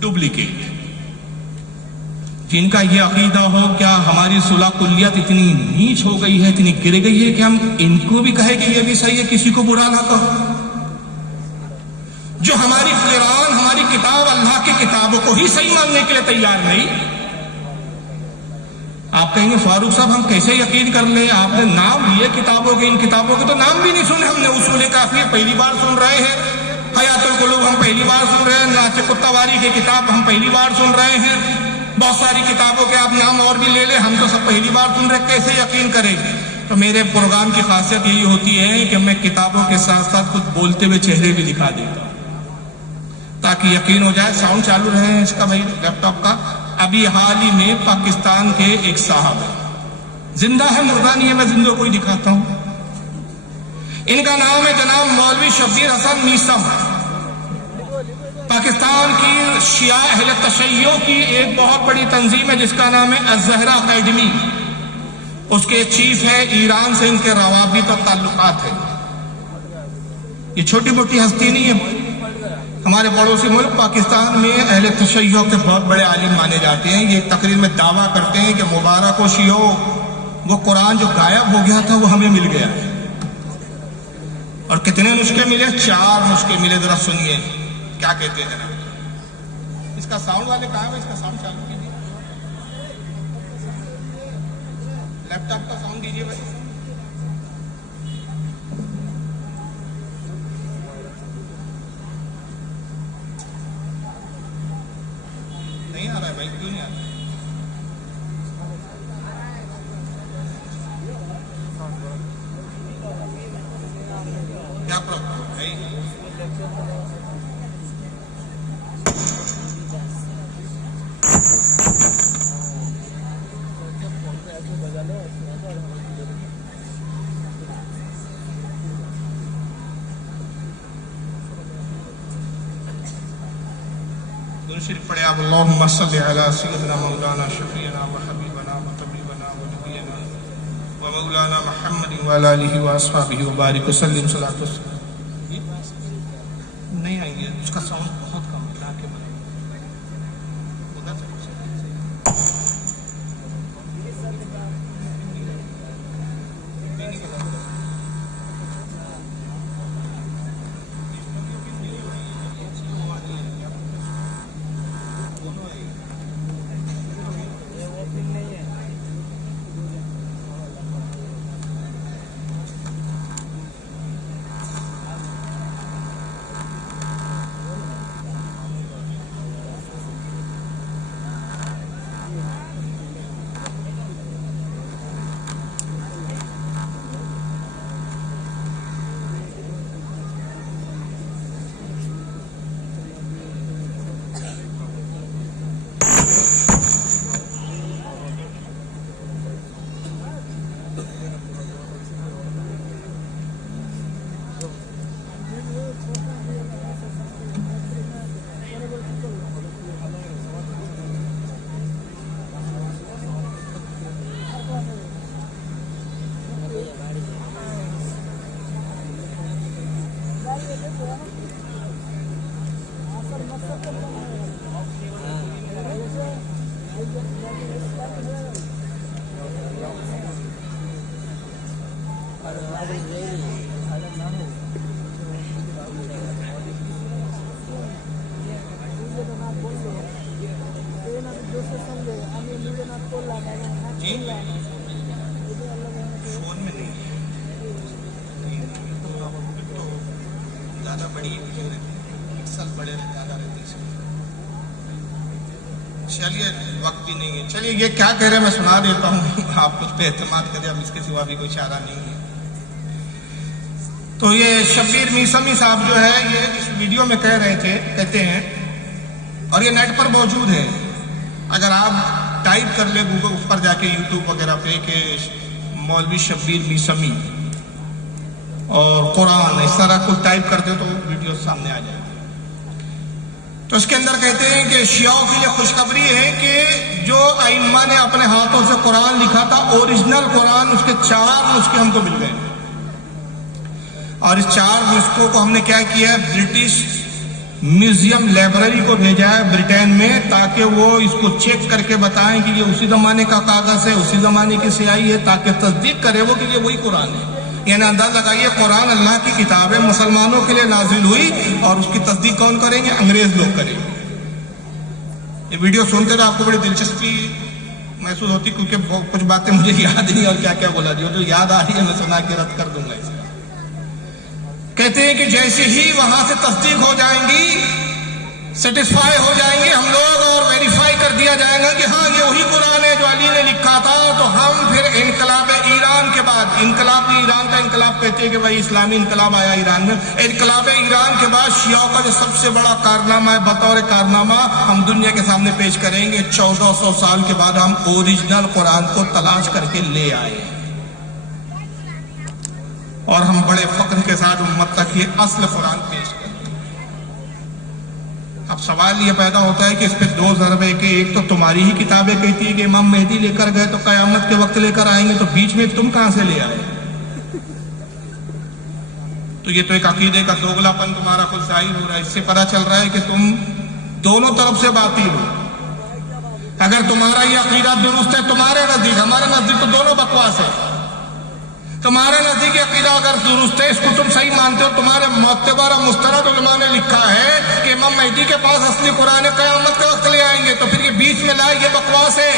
ڈپلیکیٹ. جن کا یہ عقیدہ ہو کیا ہماری صلح کلیت اتنی نیچ ہو گئی ہے, اتنی گر گئی ہے کہ ہم ان کو بھی کہیں کہ یہ بھی صحیح ہے, کسی کو برا نہ کہو. جو ہماری قرآن, ہماری کتاب, اللہ کی کتابوں کو ہی صحیح ماننے کے لیے تیار نہیں. آپ کہیں گے فاروق صاحب ہم کیسے یقین کر لیں, آپ نے نام لیے کتابوں کے, ان کتابوں کے تو نام بھی نہیں سنے ہم نے. اصول کافی پہلی بار سن رہے ہیں, حیات القلوب ہم پہلی بار سن رہے ہیں, ناسخ التواری کی کتاب ہم پہلی بار سن رہے ہیں, بہت ساری کتابوں کے آپ نام اور بھی لے لیں, ہم تو سب پہلی بار سن رہے ہیں, کیسے یقین کریں. تو میرے پروگرام کی خاصیت یہی ہوتی ہے کہ میں کتابوں کے ساتھ ساتھ خود بولتے ہوئے چہرے بھی دکھا دیتا ہوں تاکہ یقین ہو جائے. ساؤنڈ چالو رہے اس کا بھائی لیپ ٹاپ کا. ابھی حال ہی میں پاکستان کے ایک صاحب زندہ ہے, مردہ نہیں ہے, میں زندہ کو ہی دکھاتا ہوں. ان کا نام ہے جناب مولوی شبیر حسن میسم. پاکستان کی شیعہ اہل تشیع کی ایک بہت بڑی تنظیم ہے جس کا نام ہے الزہرا اکیڈمی. اس کے چیف ہے, ایران سے ان کے روابط اور تعلقات ہیں. یہ چھوٹی موٹی ہستی نہیں ہے. ہمارے پڑوسی ملک پاکستان میں اہل تشیع کے بہت بڑے عالم مانے جاتے ہیں. یہ تقریر میں دعویٰ کرتے ہیں کہ مبارک و شیعوں, وہ قرآن جو غائب ہو گیا تھا وہ ہمیں مل گیا. اور کتنے نسخے ملے؟ 4 نسخے ملے. ذرا سنیے کیا کہتے ہیں. اس کا ساؤنڈ والے کہاں ہے؟ اس کا ساؤنڈ چالو کیجیے, لیپ ٹاپ کا ساؤنڈ دیجیے بھائی. نہیں آ رہا ہے بھائی, کیوں نہیں آ رہا؟ کیا پرابلم ہے بھائی؟ شریف پڑھے آپ. اللہم صلی علی سیدنا مولانا شفیعنا و حبیبنا و طبیبنا و نبینا و مولانا محمد و علی آلہ و اصحابہ و بارک وسلم. صلاۃ نہیں آئیں گے, اس کا ساؤنڈ بہت کم ہے. کے فون میں نہیں زیادہ بڑی پکسل بڑے زیادہ رہتے ہیں. چلیے وقت بھی نہیں ہے. چلیے یہ کیا کہہ رہے ہیں میں سنا دیتا ہوں, آپ کچھ پہ اعتماد کریں, اب اس کے سوا بھی کوئی چارہ نہیں ہے. تو یہ شبیر میسمی صاحب جو ہے یہ اس ویڈیو میں کہتے ہیں, اور یہ نیٹ پر موجود ہے. اگر آپ ٹائپ کر لیں گوگل پر جا کے یوٹیوب وغیرہ پہ کہ مولوی شبیر میسمی اور قرآن اس طرح کو ٹائپ کرتے ہو تو ویڈیو سامنے آ جائے گا. تو اس کے اندر کہتے ہیں کہ شیعوں کے لیے خوشخبری ہے کہ جو ائمہ نے اپنے ہاتھوں سے قرآن لکھا تھا اوریجنل قرآن, اس کے 4 نسخے ہم کو مل گئے. اور اس 4 نسخوں کو ہم نے کیا کیا ہے، برٹش میوزیم لائبریری کو بھیجا ہے برطین میں، تاکہ وہ اس کو چیک کر کے بتائیں کہ یہ اسی زمانے کا کاغذ ہے، اسی زمانے کی سیاہی ہے، تاکہ تصدیق کرے وہ کہ یہ وہی قرآن ہے۔ یعنی انداز لگائیے، قرآن اللہ کی کتاب ہے، مسلمانوں کے لیے نازل ہوئی، اور اس کی تصدیق کون کریں گے؟ انگریز لوگ کریں گے۔ یہ ویڈیو سنتے تو آپ کو بڑی دلچسپی محسوس ہوتی، کیونکہ کچھ باتیں مجھے یاد نہیں اور کیا کیا بولا، جو یاد آ رہی ہے میں سنا کے رد کر دوں گا اسے۔ کہتے ہیں کہ جیسے ہی وہاں سے تصدیق ہو جائیں گی، سیٹسفائی ہو جائیں گے ہم لوگ، اور ویریفائی کر دیا جائے گا کہ ہاں یہ وہی قرآن ہے جو علی نے لکھا تھا، تو ہم پھر انقلاب ایران کے بعد، انقلاب ایران کا انقلاب کہتے ہیں کہ بھائی اسلامی انقلاب آیا ایران میں، انقلاب ایران کے بعد شیعوں کا جو سب سے بڑا کارنامہ ہے، بطور کارنامہ ہم دنیا کے سامنے پیش کریں گے، 1400 سال کے بعد ہم اوریجنل قرآن کو تلاش کر کے لے آئے، اور ہم بڑے فخر کے ساتھ امت تک یہ اصل قرآن پیش کریں۔ اب سوال یہ پیدا ہوتا ہے کہ اس پہ 2 ضرب ہے کہ ایک تو تمہاری ہی کتابیں کہتی ہے کہ امام مہدی لے کر گئے تو قیامت کے وقت لے کر آئیں گے، تو بیچ میں تم کہاں سے لے آئے؟ تو یہ تو ایک عقیدے کا دوگلا پن تمہارا خود ظاہر ہو رہا ہے۔ اس سے پتہ چل رہا ہے کہ تم دونوں طرف سے باطل ہو۔ اگر تمہارا یہ عقیدہ درست ہے تمہارے نزدیک، ہمارے نزدیک تو دونوں بکواس ہے۔ تمہارے نزدیک عقیدہ اگر درست ہے، اس کو تم صحیح مانتے ہو، تمہارے معتبر اور مستند علماء نے لکھا ہے کہ امام مہدی کے پاس اصلی قرآن قیامت کے وقت لے آئیں گے، تو پھر یہ بیچ میں لائے، یہ بکواس ہے،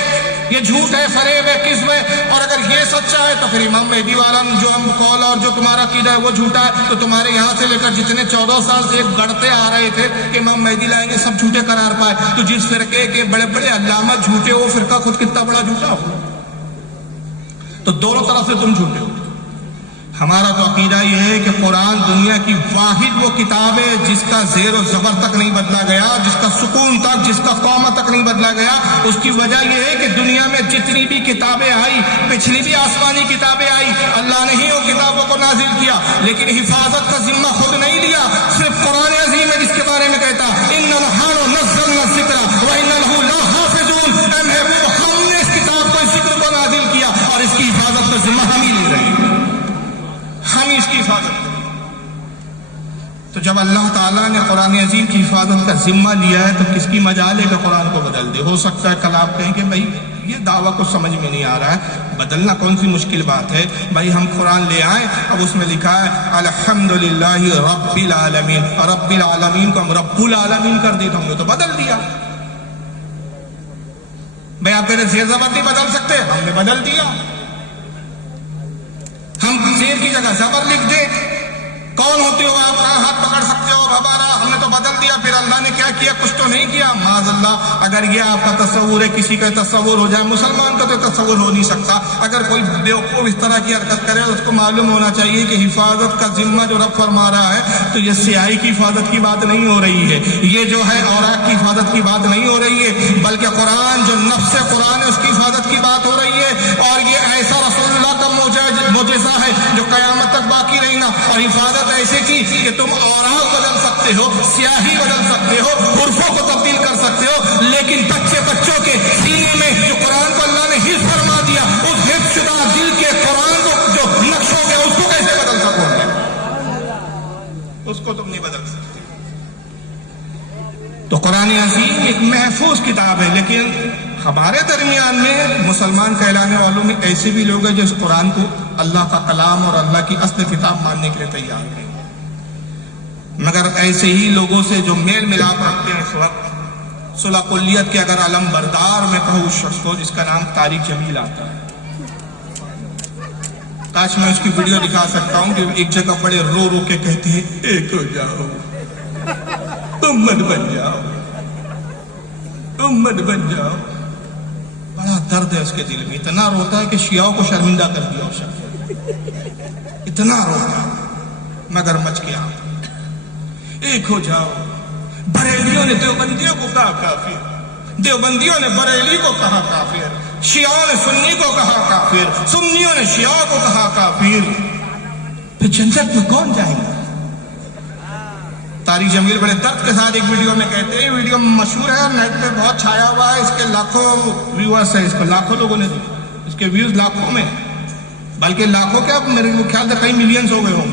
یہ جھوٹ ہے، فریب ہے، کذب ہے۔ اور اگر یہ سچا ہے تو پھر امام مہدی والا جو ہم قول اور جو تمہارا عقیدہ ہے وہ جھوٹا ہے، تو تمہارے یہاں سے لے کر جتنے 14 سال سے گڑتے آ رہے تھے کہ امام مہدی لائیں گے، سب جھوٹے قرار پائے۔ تو جس فرقے کے بڑے بڑے علامہ جھوٹے ہو، فرقہ خود کتنا بڑا جھوٹا ہو، تو دونوں طرف سے تم جھوٹے ہو۔ ہمارا تو عقیدہ یہ ہے کہ قرآن دنیا کی واحد وہ کتاب ہے جس کا زیر و زبر تک نہیں بدلا گیا، جس کا سکون تک، جس کا قومہ تک نہیں بدلا گیا۔ اس کی وجہ یہ ہے کہ دنیا میں جتنی بھی کتابیں آئی، پچھلی بھی آسمانی کتابیں آئی، اللہ نے ہی وہ کتابوں کو نازل کیا، لیکن حفاظت کا ذمہ خود نہیں لیا۔ صرف قرآن عظیم ہے جس کے بارے میں کہتا ان نحن نزلنا الذکر وإنا لہ لحافظون، اے محبوب ہم نے اس کتاب کو، اس ذکر کو نازل کیا، اور اس کی حفاظت کا ذمہ ہم ہی لے رہے ہیں، ہم اس کی حفاظت کریں۔ تو جب اللہ تعالیٰ نے قرآن عظیم کی حفاظت کا ذمہ لیا ہے تو کس کی مجال ہے کہ قرآن کو بدل دے؟ ہو سکتا ہے کل آپ کہیں کہ بھائی یہ دعویٰ کو سمجھ میں نہیں آ رہا ہے، بدلنا کون سی مشکل بات ہے؟ بھائی ہم قرآن لے آئیں، اب اس میں لکھا ہے الحمدللہ رب العالمین، اور رب العالمین کو ہم رب العالمین کر دی، تو ہم نے تو بدل دیا۔ بھائی آپ میرے زیر زبر نہیں بدل سکتے، ہم نے بدل دیا۔ ہم زیر کی جگہ زبر لکھ دیں، کون ہوتے ہو آپ، کہاں ہاتھ پکڑ سکتے ہو ہمارا، ہم نے تو بدل دیا۔ پھر اللہ نے کیا کیا؟ کچھ تو نہیں کیا، معاذ اللہ۔ اگر یہ آپ کا تصور ہے، کسی کا تصور ہو جائے، مسلمان کا تو تصور ہو نہیں سکتا۔ اگر کوئی بیوقوف اس طرح کی حرکت کرے، اس کو معلوم ہونا چاہیے کہ حفاظت کا ذمہ جو رب فرما رہا ہے، تو یہ سیاہی کی حفاظت کی بات نہیں ہو رہی ہے، یہ جو ہے اوراق کی حفاظت کی بات نہیں ہو رہی ہے، بلکہ قرآن جو نفس قرآن ہے اس کی حفاظت کی بات ہو رہی ہے۔ اور یہ ایسا رسول اللہ کا معجزہ ہے جو قیامت تک باقی رہے گا۔ اور حفاظت ایسے کی کہ تم اوراق بدل سکتے ہو، سیاہی بدل سکتے ہو، حروفوں کو تبدیل کر سکتے ہو، لیکن بچوں کے سینے میں جو قرآن کو اللہ نے حفظ فرما دیا، اس حفظ شدہ دل کے قرآن کو جو نقش ہو گیا، اس کو کیسے بدل سکو گے؟ اس کو تم نہیں بدل سکتے۔ تو قرآن عظیم ایک محفوظ کتاب ہے، لیکن ہمارے درمیان میں مسلمان کہلانے والوں میں ایسے بھی لوگ ہیں جو اس قرآن کو اللہ کا کلام اور اللہ کی اصل کتاب ماننے کے لیے تیار ہیں، مگر ایسے ہی لوگوں سے جو میل ملاپ رکھتے ہیں اس وقت صلح کلیت کے اگر علم بردار میں کہوں اس شخص کو جس کا نام طارق جمیل آتا ہے، کاش میں اس کی ویڈیو دکھا سکتا ہوں کہ ایک جگہ بڑے رو رو کے کہتے ہیں ایک ہو جاؤ، امت بن جاؤ، امت بن جاؤ۔ بڑا درد ہے اس کے دل میں، اتنا روتا ہے کہ شیعوں کو شرمندہ کر دیا اس شخص، اتنا روتا مگر مچ گیا۔ ایک ہو جاؤ، بریلیوں نے دیوبندیوں کو کہا کافر، دیوبندیوں نے بریلی کو کہا کافر، شیعوں نے سنی کو کہا کافر، سنیوں نے شیعوں کو کہا کافر، پھر جنت میں کون جائے گا؟ طارق جمیل بڑے درد کے ساتھ ایک ویڈیو میں کہتے ہیں، ویڈیو مشہور ہے، نیٹ پہ بہت چھایا ہوا ہے، اس کے لاکھوں ویورز ہیں، اس کو لاکھوں لوگوں نے دیکھا، اس کے ویوز لاکھوں میں، بلکہ لاکھوں کیا میرے خیال سے کئی ملینز ہو گئے ہوں۔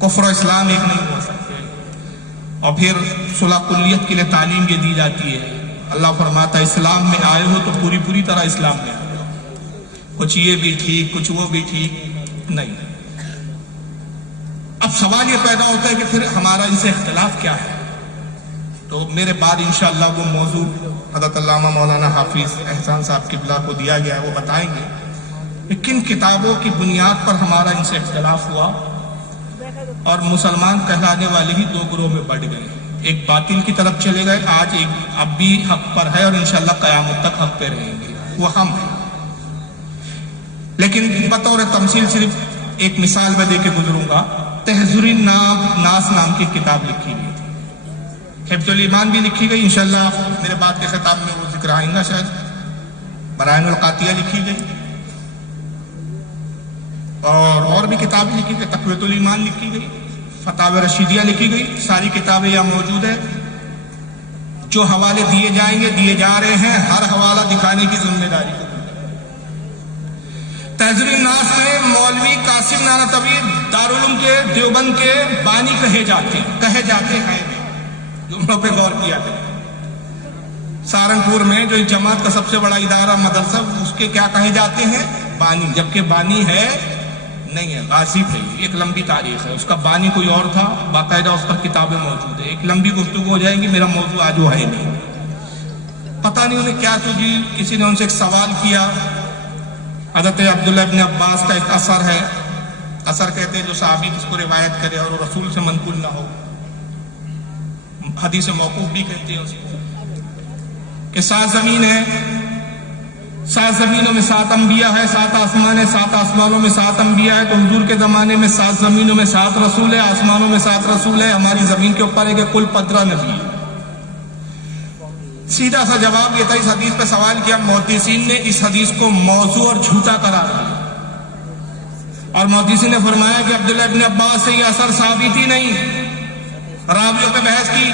کفر و اسلام ایک نہیں ہو سکتے. اور پھر صلح کلیت کے لیے تعلیم یہ دی جاتی ہے. اللہ فرماتا ہے اسلام میں آئے ہو تو پوری طرح اسلام میں آئے ہو. کچھ یہ بھی ٹھیک کچھ وہ بھی ٹھیک نہیں. اب سوال یہ پیدا ہوتا ہے کہ پھر ہمارا ان سے اختلاف کیا ہے. تو میرے بعد انشاءاللہ وہ موضوع حضرت علامہ مولانا حافظ احسان صاحب قبلہ کو دیا گیا ہے، وہ بتائیں گے کہ کن کتابوں کی بنیاد پر ہمارا ان سے اختلاف ہوا اور مسلمان کہلانے والے ہی دو گروہ میں بٹ گئے. ایک باطل کی طرف چلے گئے، آج ایک اب بھی حق پر ہے اور انشاءاللہ قیامت تک حق پہ رہیں گے، وہ ہم ہیں. لیکن بطور تمثیل صرف ایک مثال میں دے کے گزروں گا. تحذر الناس نام کی کتاب لکھی گئی تھی. حفظ الایمان بھی لکھی گئی، انشاءاللہ میرے بعد کے خطاب میں وہ ذکر آئیں گا. شاید برائن القاطیہ لکھی گئی اور بھی کتابیں لکھی گئی. تقویۃ الایمان لکھی گئی، فتاوی رشیدیہ لکھی گئی. ساری کتابیں یہاں موجود ہیں. جو حوالے دیے جائیں گے دیے جا رہے ہیں، ہر حوالہ دکھانے کی ذمہ داری ہے. تحذر الناس میں مولوی قاسم نانوتوی دارالعلوم کے دیوبند کے بانی کہے جاتے ہیں. جملوں پہ غور کیا ہے. سہارنپور میں جو جماعت کا سب سے بڑا ادارہ مدرسہ، اس کے کیا کہے جاتے ہیں؟ بانی. جبکہ بانی ہے نہیں ہے، غاصب ہے. ایک لمبی تاریخ ہے. اس کا بانی کوئی اور تھا، باقاعدہ اس پر کتابیں موجود ہیں. ایک لمبی گفتگو ہو جائے گی، میرا موضوع آج وہ ہے نہیں. پتہ نہیں انہیں کیا سوچی. کسی نے ان سے ایک سوال کیا. حضرت عبداللہ ابن عباس کا ایک اثر ہے. اثر کہتے ہیں جو صحابی جس کو روایت کرے اور رسول سے منقول نہ ہو. حدیث موقوف بھی کہتے ہیں اس کو. کہ 7 زمین ہے، 7 زمینوں میں 7 انبیاء ہے، 7 آسمان ہے، 7 آسمانوں میں 7 انبیاء ہے. تو حضور کے زمانے میں 7 زمینوں میں 7 رسول ہے، آسمانوں میں 7 رسول ہے. ہماری زمین کے اوپر ہے کہ کل 15 نبی ہے. سیدھا سا جواب یہ تھا. اس حدیث پہ سوال کیا. محدثین نے اس حدیث کو موضوع اور جھوٹا قرار دیا اور محدثین نے فرمایا کہ عبداللہ ابن عباس سے یہ اثر ثابت ہی نہیں. راویوں پہ بحث کی.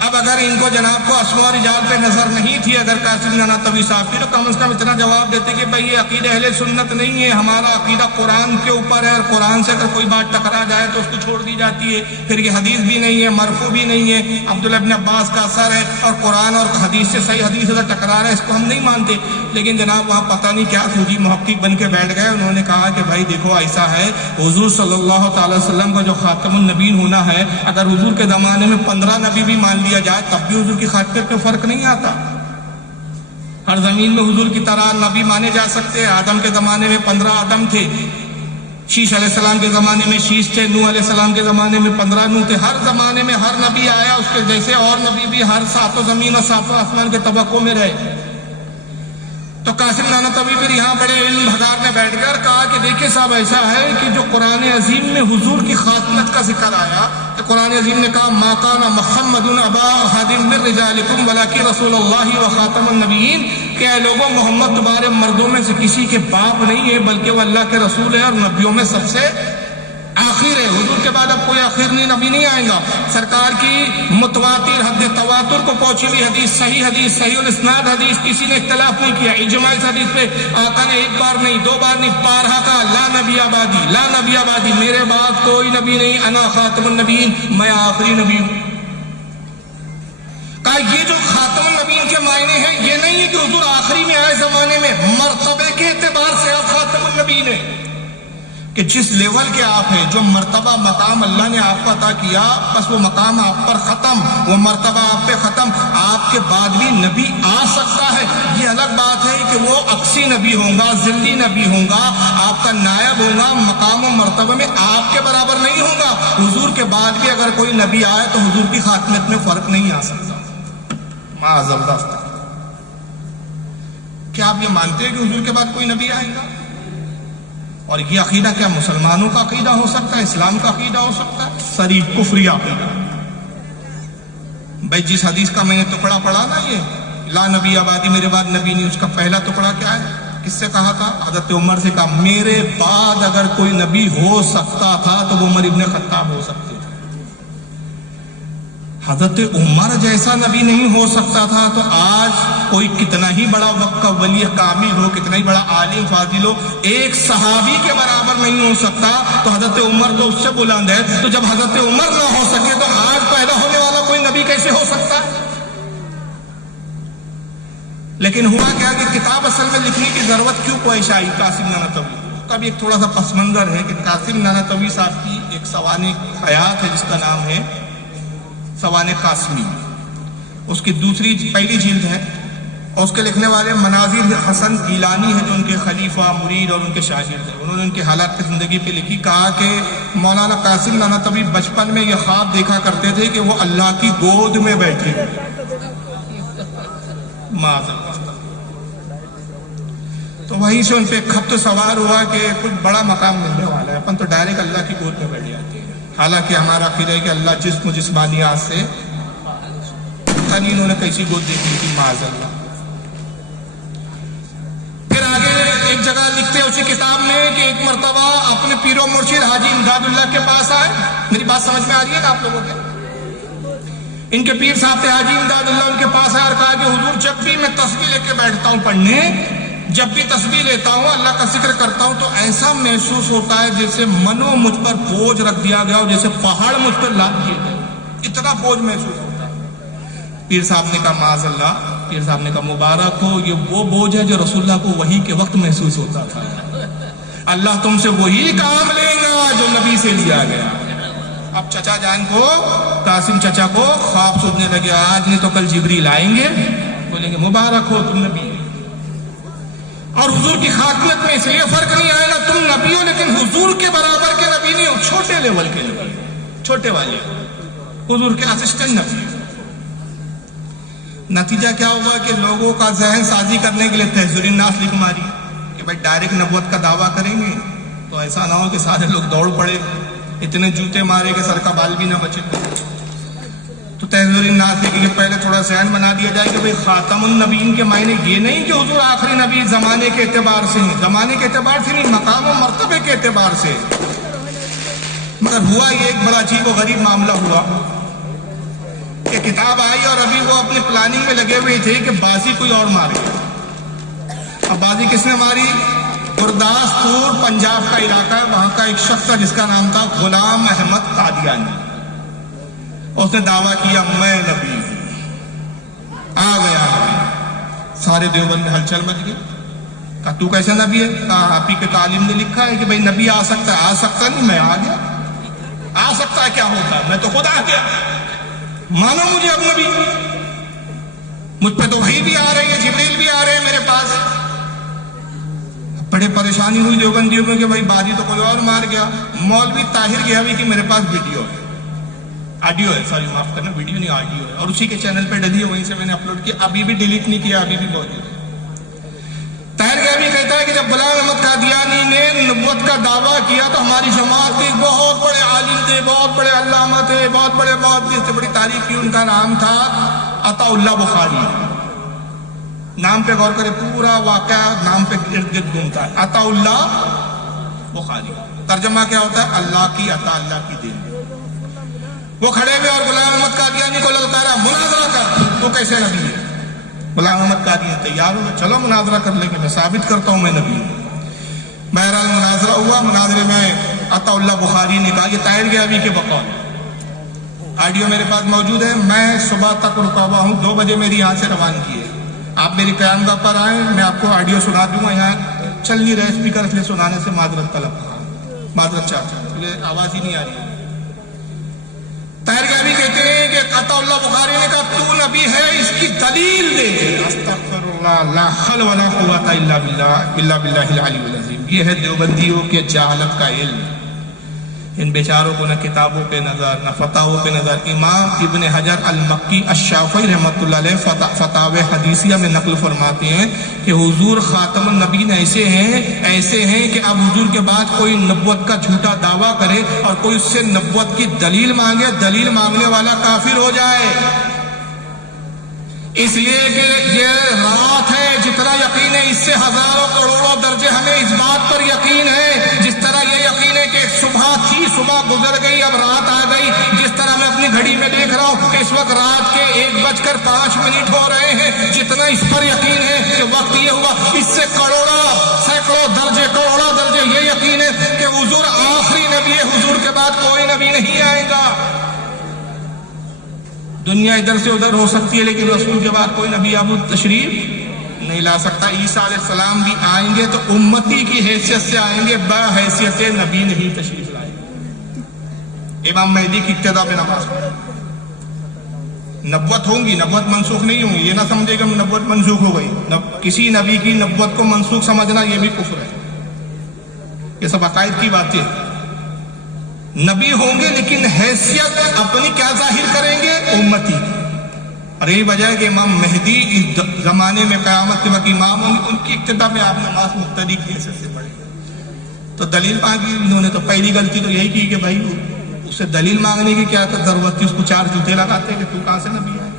اب اگر ان کو جناب کو اسماء و رجال پہ نظر نہیں تھی، اگر قاسم نانوتوی صاحب کی، تو کم از کم اتنا جواب دیتے کہ بھئی یہ عقیدہ اہل سنت نہیں ہے. ہمارا عقیدہ قرآن کے اوپر ہے اور قرآن سے اگر کوئی بات ٹکرا جائے تو اس کو چھوڑ دی جاتی ہے. پھر یہ حدیث بھی نہیں ہے، مرفوع بھی نہیں ہے، عبداللہ ابن عباس کا اثر ہے اور قرآن اور حدیث سے صحیح حدیث اگر ٹکرا رہا ہے اس کو ہم نہیں مانتے. لیکن جناب وہاں پتہ نہیں کیا سوجی محقق بن کے بیٹھ گئے. انہوں نے کہا کہ بھائی دیکھو ایسا ہے، حضور صلی اللہ تعالی وسلم کا جو خاتم النبیین ہونا ہے، اگر حضور کے زمانے میں 15 نبی بھی مان لیا جائے تب بھی حضور کی خاتمیت میں فرق نہیں آتا. ہر زمین میں حضور کی طرح نبی مانے جا سکتے ہیں. آدم کے زمانے میں 15 آدم تھے، شیش علیہ السلام کے زمانے میں شیش تھے، نوح علیہ السلام کے زمانے میں 15 نوح تھے. ہر زمانے میں ہر نبی آیا اس کے جیسے اور نبی بھی ہر 7 زمین اور 7 آسمان کے طبقوں میں رہے. تو قاسم نانوتوی پھر یہاں بڑے علم بھگار نے بیٹھ کر کہا کہ دیکھیں صاحب ایسا ہے کہ جو قرآن عظیم میں حضور کی خاتمت کا ذکر آیا کہ قرآن عظیم نے کہا ما کان محمد ابا احد من رجالکم ولکن رسول اللہ و خاتم النبیین، کہ اے لوگوں محمد تمہارے مردوں میں سے کسی کے باپ نہیں ہے بلکہ وہ اللہ کے رسول ہے اور نبیوں میں سب سے آخر ہے. حضور کے بعد اب کوئی آخری نبی نہیں آئے گا. سرکار کی متواتر حد تواتر کو پہنچی ہوئی حدیث، صحیح الاسناد حدیث، کسی نے اختلاف نہیں کیا. اجماع اس حدیث پہ آقا نے ایک بار نہیں 2 بار نہیں 12 کہا لا نبی آبادی، لا نبی آبادی، میرے بعد کوئی نبی نہیں، انا خاتم النبیین، میں آخری نبی ہوں. کہا یہ جو خاتم النبیین کے معنی ہیں یہ نہیں ہے کہ حضور آخری میں آئے زمانے میں، مرتبے کے اعتبار سے آپ خاتم النبیین ہیں. کہ جس لیول کے آپ ہیں، جو مرتبہ مقام اللہ نے آپ کو عطا کیا، بس وہ مقام آپ پر ختم، وہ مرتبہ آپ پہ ختم. آپ کے بعد بھی نبی آ سکتا ہے. یہ الگ بات ہے کہ وہ اقصی نبی ہوگا، ذلی نبی ہوگا، آپ کا نائب ہوگا، مقام و مرتبہ میں آپ کے برابر نہیں ہوگا. حضور کے بعد بھی اگر کوئی نبی آئے تو حضور کی خاتمیت میں فرق نہیں آ سکتا. معاذ. کیا آپ یہ مانتے ہیں کہ حضور کے بعد کوئی نبی آئے گا؟ اور یہ عقیدہ کیا مسلمانوں کا عقیدہ ہو سکتا ہے، اسلام کا عقیدہ ہو سکتا ہے؟ صریح کفری عقیدہ. بھائی جس حدیث کا میں نے ٹکڑا پڑھا نا، یہ لا نبی آبادی، میرے بعد نبی نہیں، اس کا پہلا ٹکڑا کیا ہے؟ کس سے کہا تھا؟ حضرت عمر سے کہا میرے بعد اگر کوئی نبی ہو سکتا تھا تو وہ عمر ابن خطاب ہو سکتے تھے. حضرت عمر جیسا نبی نہیں ہو سکتا تھا تو آج کوئی کتنا ہی بڑا وقت کا ولی کامل ہو، کتنا ہی بڑا عالم فاضل ہو، ایک صحابی کے برابر نہیں ہو سکتا، تو حضرت عمر تو اس سے بلند ہے۔ تو جب حضرت عمر نہ ہو سکے تو آج پیدا ہونے والا کوئی نبی کیسے ہو سکتا ہے؟ لیکن ہوا کیا کہ کتاب اصل میں لکھنے کی ضرورت کیوں پیش آئی قاسم نانوتوی کا بھی ایک تھوڑا سا پس منظر ہے کہ قاسم نانوتوی صاحب کی ایک سوانح حیات ہے جس کا نام ہے سوانح قاسمی، اس کی پہلی جلد ہے، اور اس کے لکھنے والے مناظر حسن گیلانی ہیں جو ان کے خلیفہ مرید اور ان کے شاگرد ہیں۔ انہوں نے ان کے حالات کی زندگی پہ لکھی، کہا کہ مولانا قاسم نانوتوی بچپن میں یہ خواب دیکھا کرتے تھے کہ وہ اللہ کی گود میں بیٹھے، تو وہیں سے ان پہ خبط سوار ہوا کہ کچھ بڑا مقام ملنے والا ہے، اپن تو ڈائریکٹ اللہ کی گود میں بیٹھ جاتے ہیں۔ حالانکہ ہمارا عقیدہ ہے کہ اللہ جسم و جسمانیات سے پتہ نہیں انہوں نے کیسی گود دیکھی تھی، معاذ اللہ۔ پھر آگے ایک جگہ لکھتے ہیں اسی کتاب میں کہ ایک مرتبہ اپنے پیر و مرشد حاجی امداد اللہ کے پاس آئے۔ میری بات سمجھ میں آ رہی ہے نا آپ لوگوں کے؟ ان کے پیر صاحب تھے حاجی امداد اللہ، ان کے پاس آئے اور کہا کہ حضور جب بھی میں تسبیح لے کے بیٹھتا ہوں پڑھنے، جب بھی تسبیح لیتا ہوں اللہ کا ذکر کرتا ہوں تو ایسا محسوس ہوتا ہے جیسے منو مجھ پر بوجھ رکھ دیا گیا ہو، جیسے پہاڑ مجھ پر لاد دیے گئے، اتنا بوجھ محسوس ہوتا ہے۔ پیر صاحب نے کہا معاذ اللہ، پیر صاحب نے کہا مبارک ہو، یہ وہ بوجھ ہے جو رسول اللہ کو وحی کے وقت محسوس ہوتا تھا۔ اللہ تم سے وہی کام لے گا جو نبی سے لیا گیا۔ اب چچا جان کو، قاسم چچا کو خواب سوچنے لگے، آج نہیں تو کل جبریل آئیں گے، بولیں گے مبارک ہو تم نبی۔ اور حضور کی خاتمیت میں اس لیے فرق نہیں آئے گا، تم نبی ہو لیکن حضور کے برابر کے نبی نہیں ہو، چھوٹے لیول کے نبی، چھوٹے والے، حضور کے اسسٹنٹ نبی۔ نتیجہ کیا ہوگا کہ لوگوں کا ذہن سازی کرنے کے لیے تحذیر الناس لکھ ماری کہ بھائی ڈائریکٹ نبوت کا دعویٰ کریں گے تو ایسا نہ ہو کہ سارے لوگ دوڑ پڑے، اتنے جوتے مارے کہ سر کا بال بھی نہ بچے۔ تو تحذیر الناس کے لیے پہلے تھوڑا ذہن بنا دیا جائے کہ بھئی خاتم النبیین کے معنی یہ نہیں کہ حضور آخری نبی زمانے کے اعتبار سے نہیں، زمانے کے اعتبار سے نہیں، مقام و مرتبے کے اعتبار سے۔ مگر ہوا یہ ایک بڑا عجیب و غریب معاملہ ہوا کہ کتاب آئی اور ابھی وہ اپنی پلاننگ میں لگے ہوئے تھے کہ بازی کوئی اور مارے۔ اب بازی کس نے ماری؟ گرداسپور پنجاب کا علاقہ ہے، وہاں کا ایک شخص تھا جس کا نام تھا غلام احمد قادیانی۔ اس نے دعویٰ کیا میں نبی ہوں، آ گیا نبی۔ سارے دیوبند میں ہلچل مچ گئی، کہا تو کیسے نبی ہے؟ کہا آپ ہی کے تعلیم نے لکھا ہے کہ بھئی نبی آ سکتا ہے۔ آ سکتا نہیں، میں آ گیا۔ آ سکتا ہے کیا ہوتا ہے؟ میں تو خود آ گیا، مانو مجھے اب نبی۔ مجھ پہ تو وحی بھی آ رہی ہے، جبریل بھی آ رہے ہیں میرے پاس۔ بڑے پریشانی ہوئی دیوبندیوں میں کہ بھائی بازی تو کوئی اور مار گیا۔ مولوی طاہر گیاوی کی میرے پاس ویڈیو ہے، آڈیو ہے، سوری معاف کرنا، ویڈیو نہیں آڈیو ہے، اور اسی کے چینل پہ ڈلی ہے، وہیں سے میں نے اپلوڈ کیا، ابھی بھی ڈیلیٹ نہیں کیا، ابھی بھی موجود ہے۔ طاہر گیاوی کہتا ہے کہ جب غلام احمد قادیانی نے نبوت کا دعویٰ کیا تو ہماری جماعت کے بہت بڑے عالم تھے، بہت بڑے علامہ تھے، بہت بڑے محدث تھے، بڑی تعریف کی۔ ان کا نام تھا عطا اللہ بخاری۔ نام پہ غور کرے، پورا واقعہ نام پہ ارد گرد گھومتا ہے، عطا اللہ بخاری۔ ترجمہ کیا ہوتا ہے؟ اللہ کی عطا، اللہ کی دین۔ وہ کھڑے ہوئے اور غلام احمد قادیانی کو للکارا، مناظرہ کر، تو کیسے نبی ہے؟ غلام احمد قادیانی تیار ہوا، چلو مناظرہ کر لیں گے، میں ثابت کرتا ہوں میں نبی ہوں۔ بہرحال مناظرہ ہوا، مناظرے میں عطا اللہ بخاری نے کہا، یہ طاہر گیاوی کے بقول، آڈیو میرے پاس موجود ہے، میں صبح تک رکا ہوا ہوں، 2 بجے میری یہاں سے روانگی ہے، آپ میری قیامگاہ پر آئیں، میں آپ کو آڈیو سنا دوں گا، یہاں چل نہیں رہے اسپیکر، اس لیے سنانے سے معذرت طلب، معذرت چاہتا ہوں، مجھے آواز ہی نہیں آ رہی ہے۔ طاہر گیاوی کہتے ہیں کہ عطا اللہ بخاری نے کہا تو نبی ہے، اس کی دلیل دے۔ استغفر اللہ، لا حول ولا قوت الا باللہ العلی العظیم۔ یہ ہے دیوبندیوں کے جہالت کا علم۔ ان بیچاروں کو نہ کتابوں پہ نظر، نہ فتاووں پہ نظر۔ امام ابن حجر المکی الشافعی رحمۃ اللہ علیہ فتاوی حدیثیہ میں نقل فرماتے ہیں کہ حضور خاتم النبیین ایسے ہیں کہ اب حضور کے بعد کوئی نبوت کا جھوٹا دعویٰ کرے اور کوئی اس سے نبوت کی دلیل مانگے، دلیل مانگنے والا کافر ہو جائے۔ اس لیے کہ یہ رات ہے، جتنا یقین ہے اس سے ہزاروں کروڑوں درجے ہمیں اس بات پر یقین ہے، جس طرح یہ یقین ہے کہ صبح تھی، صبح گزر گئی، اب رات آ گئی، جس طرح ہمیں اپنی گھڑی میں دیکھ رہا ہوں کہ اس وقت رات کے 1:05 ہو رہے ہیں. جتنا اس پر یقین ہے کہ وقت یہ ہوا، اس سے سینکڑوں درجے کروڑوں درجے یہ یقین ہے کہ حضور آخری نبی ہے، حضور کے بعد کوئی نبی نہیں آئے گا. دنیا ادھر سے ادھر ہو سکتی ہے لیکن رسول کے بعد کوئی نبی اب تشریف نہیں لا سکتا. عیسیٰ علیہ السلام بھی آئیں گے تو امتی کی حیثیت سے آئیں گے، بحیثیت نبی نہیں تشریف لائیں گے. امام مہدی کی ابتدا پہ نماز پڑھیں. نبوت ہوں گی، نبوت منسوخ نہیں ہوں گی. یہ نہ سمجھے کہ نبوت منسوخ ہو گئی. کسی نبی کی نبوت کو منسوخ سمجھنا یہ بھی کفر ہے. یہ سب عقائد کی باتیں. نبی ہوں گے لیکن حیثیت اپنی کیا ظاہر کریں گے؟ امتی. اور یہی وجہ ہے کہ امام مہدی اس زمانے میں قیامت کے وقت امام ہوں گے، ان کی ابتدا میں آپ نماز مقتدی کی حیثیت سے پڑھیں. تو دلیل مانگی انہوں نے. تو پہلی غلطی تو یہی کی کہ بھائی اسے دلیل مانگنے کی کیا ضرورت تھی؟ اس کو 4 جوتے لگاتے کہ تو کہاں سے نبی ہے؟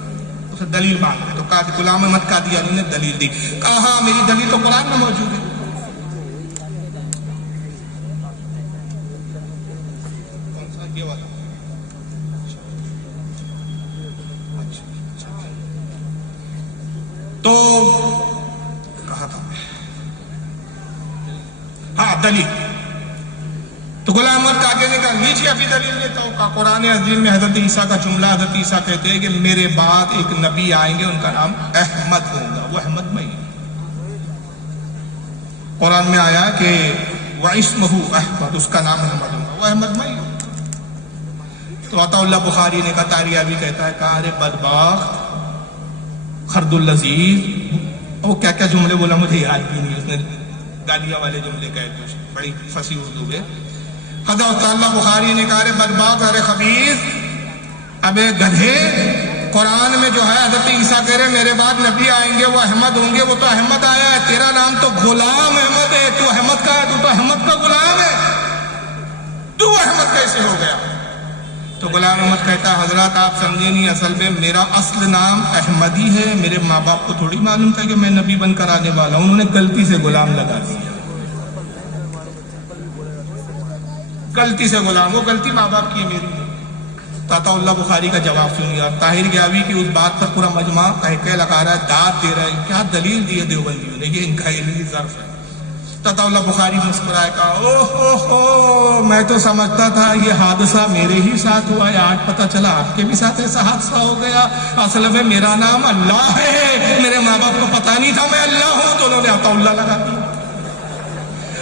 اسے دلیل مانگتے. تو کہا کہ غلام احمد قادیانی نے دلیل دی. کہا ہاں میری دلیل تو قرآن میں موجود ہے. تو کہا تھا ہاں دلیل. تو غلام احمد قادیانی نے کہا نیچے ابھی دلیل لیتا ہوں. کہا قرآن عظیم میں حضرت عیسیٰ کا جملہ، حضرت عیسیٰ کہتے ہیں کہ میرے بعد ایک نبی آئیں گے، ان کا نام احمد ہوگا، وہ احمد میں. قرآن میں آیا کہ وَاسْمُهُ احمد، اس کا نام احمد ہوگا، وہ احمد میں. تو عطا اللہ بخاری نے کہا، تاریابی کہتا ہے کہ ارے بدبخت خرد اللذیذ، وہ کیا کیا جملے بولا مجھے یاد بھی نہیں. اس نے گالیاں والے جملے کہے، کچھ بڑی فصیح اردو ہے. حضرت اللہ بخاری نے کہا ارے بدبخت، ارے خبیث، ابے گدھے، قرآن میں جو ہے حضرت عیسیٰ کہہ رہے میرے بعد نبی آئیں گے وہ احمد ہوں گے. وہ تو احمد آیا ہے، تیرا نام تو غلام احمد ہے. تو احمد کا ہے، تو احمد کا غلام ہے، تو احمد کیسے ہو گیا؟ تو غلام احمد کہتا ہے حضرات آپ سمجھے نہیں، اصل میں میرا اصل نام احمدی ہے. میرے ماں باپ کو تھوڑی معلوم تھا کہ میں نبی بن کر آنے والا ہوں، انہوں نے غلطی سے غلام لگا دیا. غلطی سے غلام، وہ غلطی ماں باپ کی ہے، میری نہیں. تو عطا اللہ بخاری کا جواب سنیے. اور طاہر گیاوی کی اس بات پر پورا مجمع کہہ لگا رہا ہے، داد دے رہا ہے. کیا دلیل دی ہے دیوبندیوں نے؟ یہ ان کا علمی ظرف ہے. تو عطا اللہ بخاری مسکرائے کہا اوہ ہو، میں تو سمجھتا تھا یہ حادثہ میرے ہی ساتھ ہوا ہے، آج پتہ چلا آپ کے بھی ساتھ ایسا حادثہ ہو گیا. اصل میں میرا نام اللہ ہے، میرے ماں باپ کو پتہ نہیں تھا میں اللہ ہوں، تو انہوں نے عطا اللہ لگا دیا.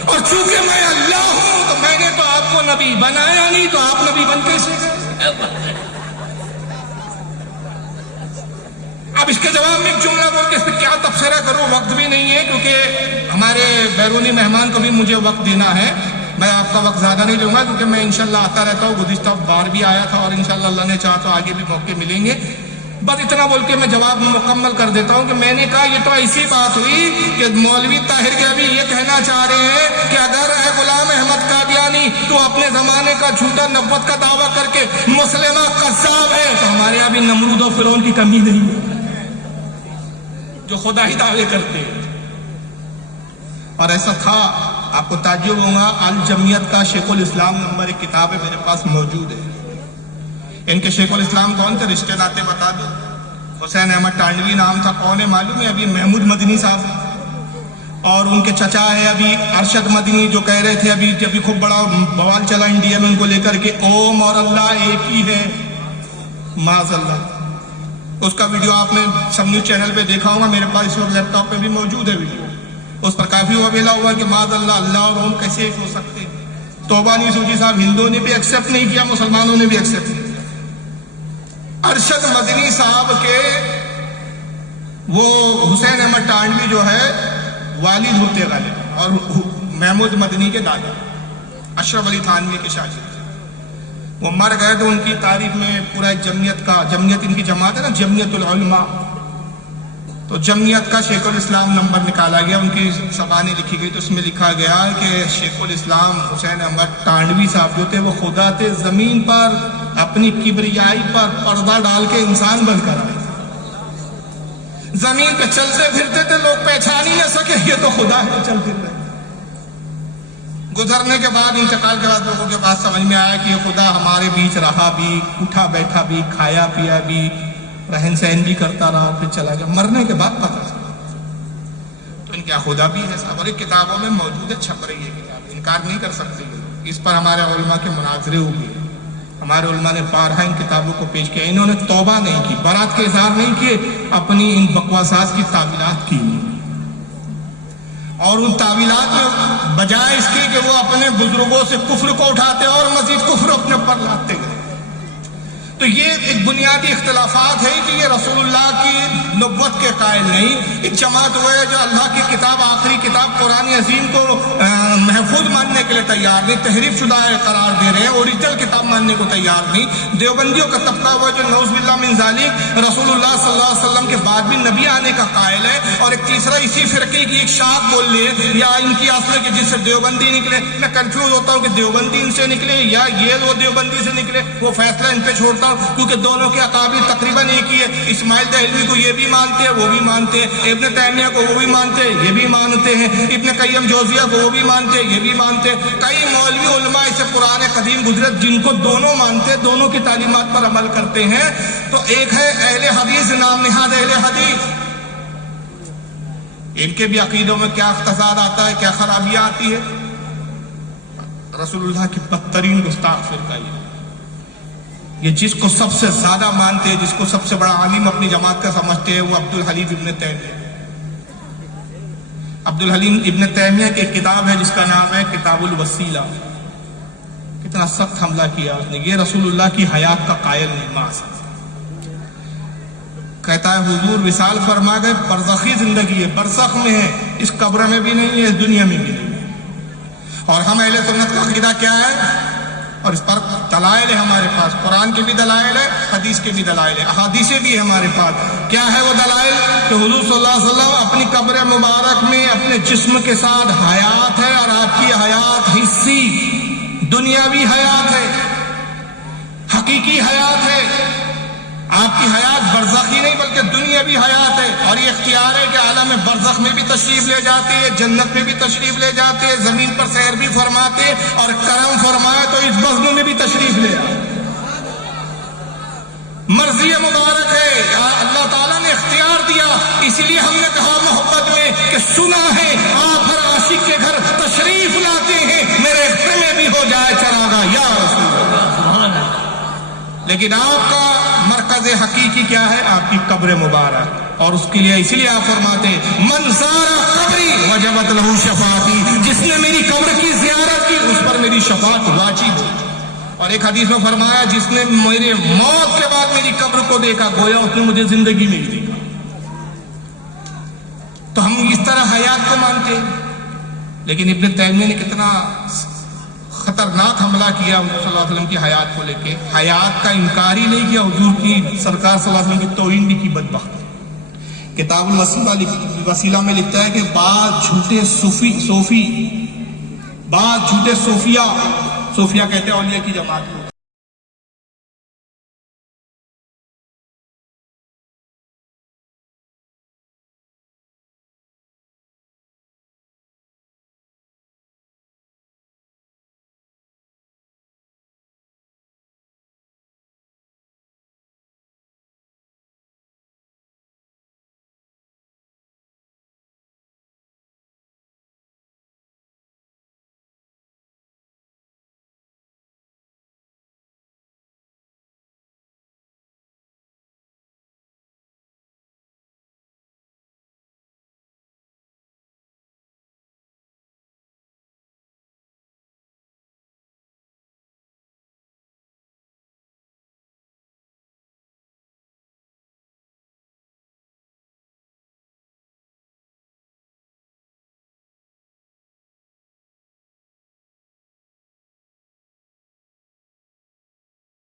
اور چونکہ میں اللہ ہوں تو میں نے تو آپ کو نبی بنایا نہیں، تو آپ نبی بن کیسے گئے؟ اب اس کے جواب میں ایک جملہ بول کے اس پہ کیا تبصرہ کروں، وقت بھی نہیں ہے کیونکہ ہمارے بیرونی مہمان کو بھی مجھے وقت دینا ہے. میں آپ کا وقت زیادہ نہیں لوں گا کیونکہ میں انشاءاللہ آتا رہتا ہوں. گزشتہ بار بھی آیا تھا اور انشاءاللہ اللہ نے چاہا تو آگے بھی موقع ملیں گے. بس اتنا بول کے میں جواب مکمل کر دیتا ہوں کہ میں نے کہا یہ تو ایسی بات ہوئی کہ مولوی طاہر گیاوی یہ کہنا چاہ رہے ہیں کہ اگر ہے غلام احمد قادیانی تو اپنے زمانے کا جھوٹا نبوت کا دعویٰ کر کے مسلمہ قذاب ہے، تو ہمارے یہاں بھی نمرود و فرعون کی کمی نہیں ہے جو خدا ہی دعوے کرتے ہیں. اور ایسا تھا. آپ کو تعجب ہوگا، الجمیت کا شیخ الاسلام نمبر ایک کتاب ہے میرے پاس موجود ہے. ان کے شیخ الاسلام کون تھے؟ رشتے ناتے بتا دو. حسین احمد ٹانڈوی نام تھا، کون ہے معلوم ہے؟ ابھی محمود مدنی صاحب. اور ان کے چچا ہے ابھی ارشد مدنی، جو کہہ رہے تھے ابھی خوب بڑا بوال چلا انڈیا میں ان کو لے کر کے اوم اور اللہ ایک ہی ہے، معاذ اللہ. اس کا ویڈیو آپ نے سب نیوز چینل پہ دیکھا ہوگا، میرے پاس اس وقت لیپ ٹاپ پہ بھی موجود ہے ویڈیو. اس پر کافی وبیلا ہوا کہ معاذ اللہ اللہ اور اوم کیسے ایک ہو سکتے. توبہ نہیں سوچی صاحب، ہندوؤں نے بھی ایکسیپٹ نہیں کیا، مسلمانوں نے بھی ایکسیپٹ نہیں کیا. ارشد مدنی صاحب کے وہ حسین احمد ٹانڈوی جو ہے والد ہوتے غالب، اور محمود مدنی کے دادا اشرف علی تھانوی کے شاگرد. وہ مر گئے تو ان کی تاریخ میں پورا ایک جمعیت ان کی جماعت ہے نا، جمعیت العلماء. تو جمعیت کا شیخ الاسلام نمبر نکالا گیا، ان کی زبانیں لکھی گئی. تو اس میں لکھا گیا کہ شیخ الاسلام حسین احمد ٹانڈوی صاحب جو تھے وہ خدا تھے، زمین پر اپنی کبریائی پر پردہ ڈال کے انسان بن کر آئے. زمین پہ چلتے پھرتے تھے، لوگ پہچان ہی نہ سکے یہ تو خدا ہے چلتے رہے. گزرنے کے بعد، انتقال کے بعد لوگوں کے پاس سمجھ میں آیا کہ یہ خدا ہمارے بیچ رہا بھی، اٹھا بیٹھا بھی، کھایا پیا بھی، رہن سہن بھی کرتا رہا، پھر چلا گیا۔ مرنے کے بعد پتہ چلا تو ان کیا خدا بھی ہے صاحب؟ اور یہ کتابوں میں موجود ہے، چھپ رہی ہے کتاب، انکار نہیں کر سکتے لوگ۔ اس پر ہمارے علماء کے مناظرے ہوئے، ہمارے علماء نے بارہا ان کتابوں کو پیش کیا۔ انہوں نے توبہ نہیں کی، برات کے اظہار نہیں کیے، اپنی ان بکواسات کی تعویلات کی، اور ان تعویلات میں بجائے اس کے کہ وہ اپنے بزرگوں سے کفر کو اٹھاتے اور مزید کفر اپنے اوپر لاتے گئے۔ تو یہ ایک بنیادی اختلافات ہے کہ یہ رسول اللہ کی نبوت کے قائل نہیں۔ ایک جماعت وہ ہے جو اللہ کی کتاب، آخری کتاب قرآن عظیم کو محفوظ ماننے کے لیے تیار نہیں، تحریف شدہ قرار دے رہے ہیں، اوریجنل کتاب ماننے کو تیار نہیں۔ دیوبندیوں کا طبقہ وہ جو نعوذ باللہ من ذالک رسول اللہ صلی اللہ علیہ وسلم کے بعد بھی نبی آنے کا قائل ہے، اور ایک تیسرا اسی فرقے کی ایک شاخ بول لے یا ان کی اصل کے جس سے دیوبندی نکلے۔ میں کنفیوز ہوتا ہوں کہ دیوبندی ان سے نکلے یا یہ وہ دیوبندی سے نکلے، وہ فیصلہ ان پہ چھوڑتا ہوں، کیونکہ دونوں کے اکابر تقریباً ایک ہی ہے۔ اسماعیل دہلوی کو یہ بھی مانتے ہیں، وہ بھی مانتے ہیں، ابن تیمیہ کو وہ بھی مانتے ہیں، یہ بھی مانتے ہیں، ابن قیم جوزیہ کو وہ بھی مانتے ہیں، یہ بھی مانتے ہیں۔ کئی مولوی علماء اسے قرآن قدیم گزرے جن کو دونوں مانتے، دونوں کی تعلیمات پر عمل کرتے ہیں۔ تو ایک ہے اہل حدیث، نام نہاد اہل حدیث، ان کے بھی عقیدوں میں کیا اختصار آتا ہے، کیا خرابیاں آتی ہے۔ رسول اللہ کی بدترین گستاخ فرقہ یہ جس کو سب سے زیادہ مانتے ہیں، جس کو سب سے بڑا عالم اپنی جماعت کا سمجھتے ہیں، وہ عبدالحلیم ابن تیمیہ۔ عبدالحلیم ابن تیمیہ کی ایک کتاب ہے جس کا نام ہے کتاب الوسیلہ۔ کتنا سخت حملہ کیا اس نے، یہ رسول اللہ کی حیات کا قائل نہیں، معاذ کہتا ہے حضور وصال فرما گئے، برزخی زندگی ہے، برزخ میں ہے، اس قبر میں بھی نہیں ہے، اس دنیا میں بھی نہیں ہے۔ اور ہم اہل سنت کا عقیدہ کیا ہے، اور اس پر دلائل ہے ہمارے پاس، قرآن کے بھی دلائل ہے، حدیث کے بھی دلائل ہے، احادیث بھی ہے ہمارے پاس۔ کیا ہے وہ دلائل؟ کہ حضور صلی اللہ علیہ وسلم اپنی قبر مبارک میں اپنے جسم کے ساتھ حیات ہے، اور آپ کی حیات حصی دنیاوی حیات ہے، حقیقی حیات ہے۔ آپ کی حیات برزخی نہیں بلکہ دنیاوی حیات ہے، اور یہ اختیار ہے کہ عالم برزخ میں بھی تشریف لے جاتے ہیں، جنت میں بھی تشریف لے جاتے ہیں، زمین پر سیر بھی فرماتے، اور کرم فرمائے تو اس بزم میں بھی تشریف لے آئے۔ مرضی مبارک ہے، اللہ تعالیٰ نے اختیار دیا، اسی لیے ہم نے کہا محبت میں کہ سنا ہے آپ ہر عاشق کے گھر تشریف لاتے ہیں، میرے گھر میں بھی ہو جائے چراغا یا رسول اللہ۔ لیکن آپ کا مرکز حقیقی کیا ہے؟ آپ کی قبر مبارک، اور اس کے لیے اسی لیے آپ فرماتے ہیں من زار قبری وجبت لہ شفاعتی، جس نے میری قبر کی زیارت کی اس پر میری شفاعت واجب ہے۔ اور ایک حدیث میں فرمایا جس نے میرے موت کے بعد میری قبر کو دیکھا گویا اس نے مجھے زندگی میں ہی دیکھا۔ تو ہم اس طرح حیات کو مانتے ہیں، لیکن ابن تیمیہ نے کتنا خطرناک حملہ کیا حضور صلی اللہ علیہ وسلم کی حیات کو لے کے، حیات کا انکار ہی نہیں کیا، حضور کی سرکار صلی اللہ علیہ وسلم کی توہین بھی کی، بدبخت۔ کتاب الوسیلہ میں لکھتا ہے کہ بعض جھوٹے صوفی، بعض جھوٹے صوفیہ کہتے ہیں اولیاء کی جماعت کو،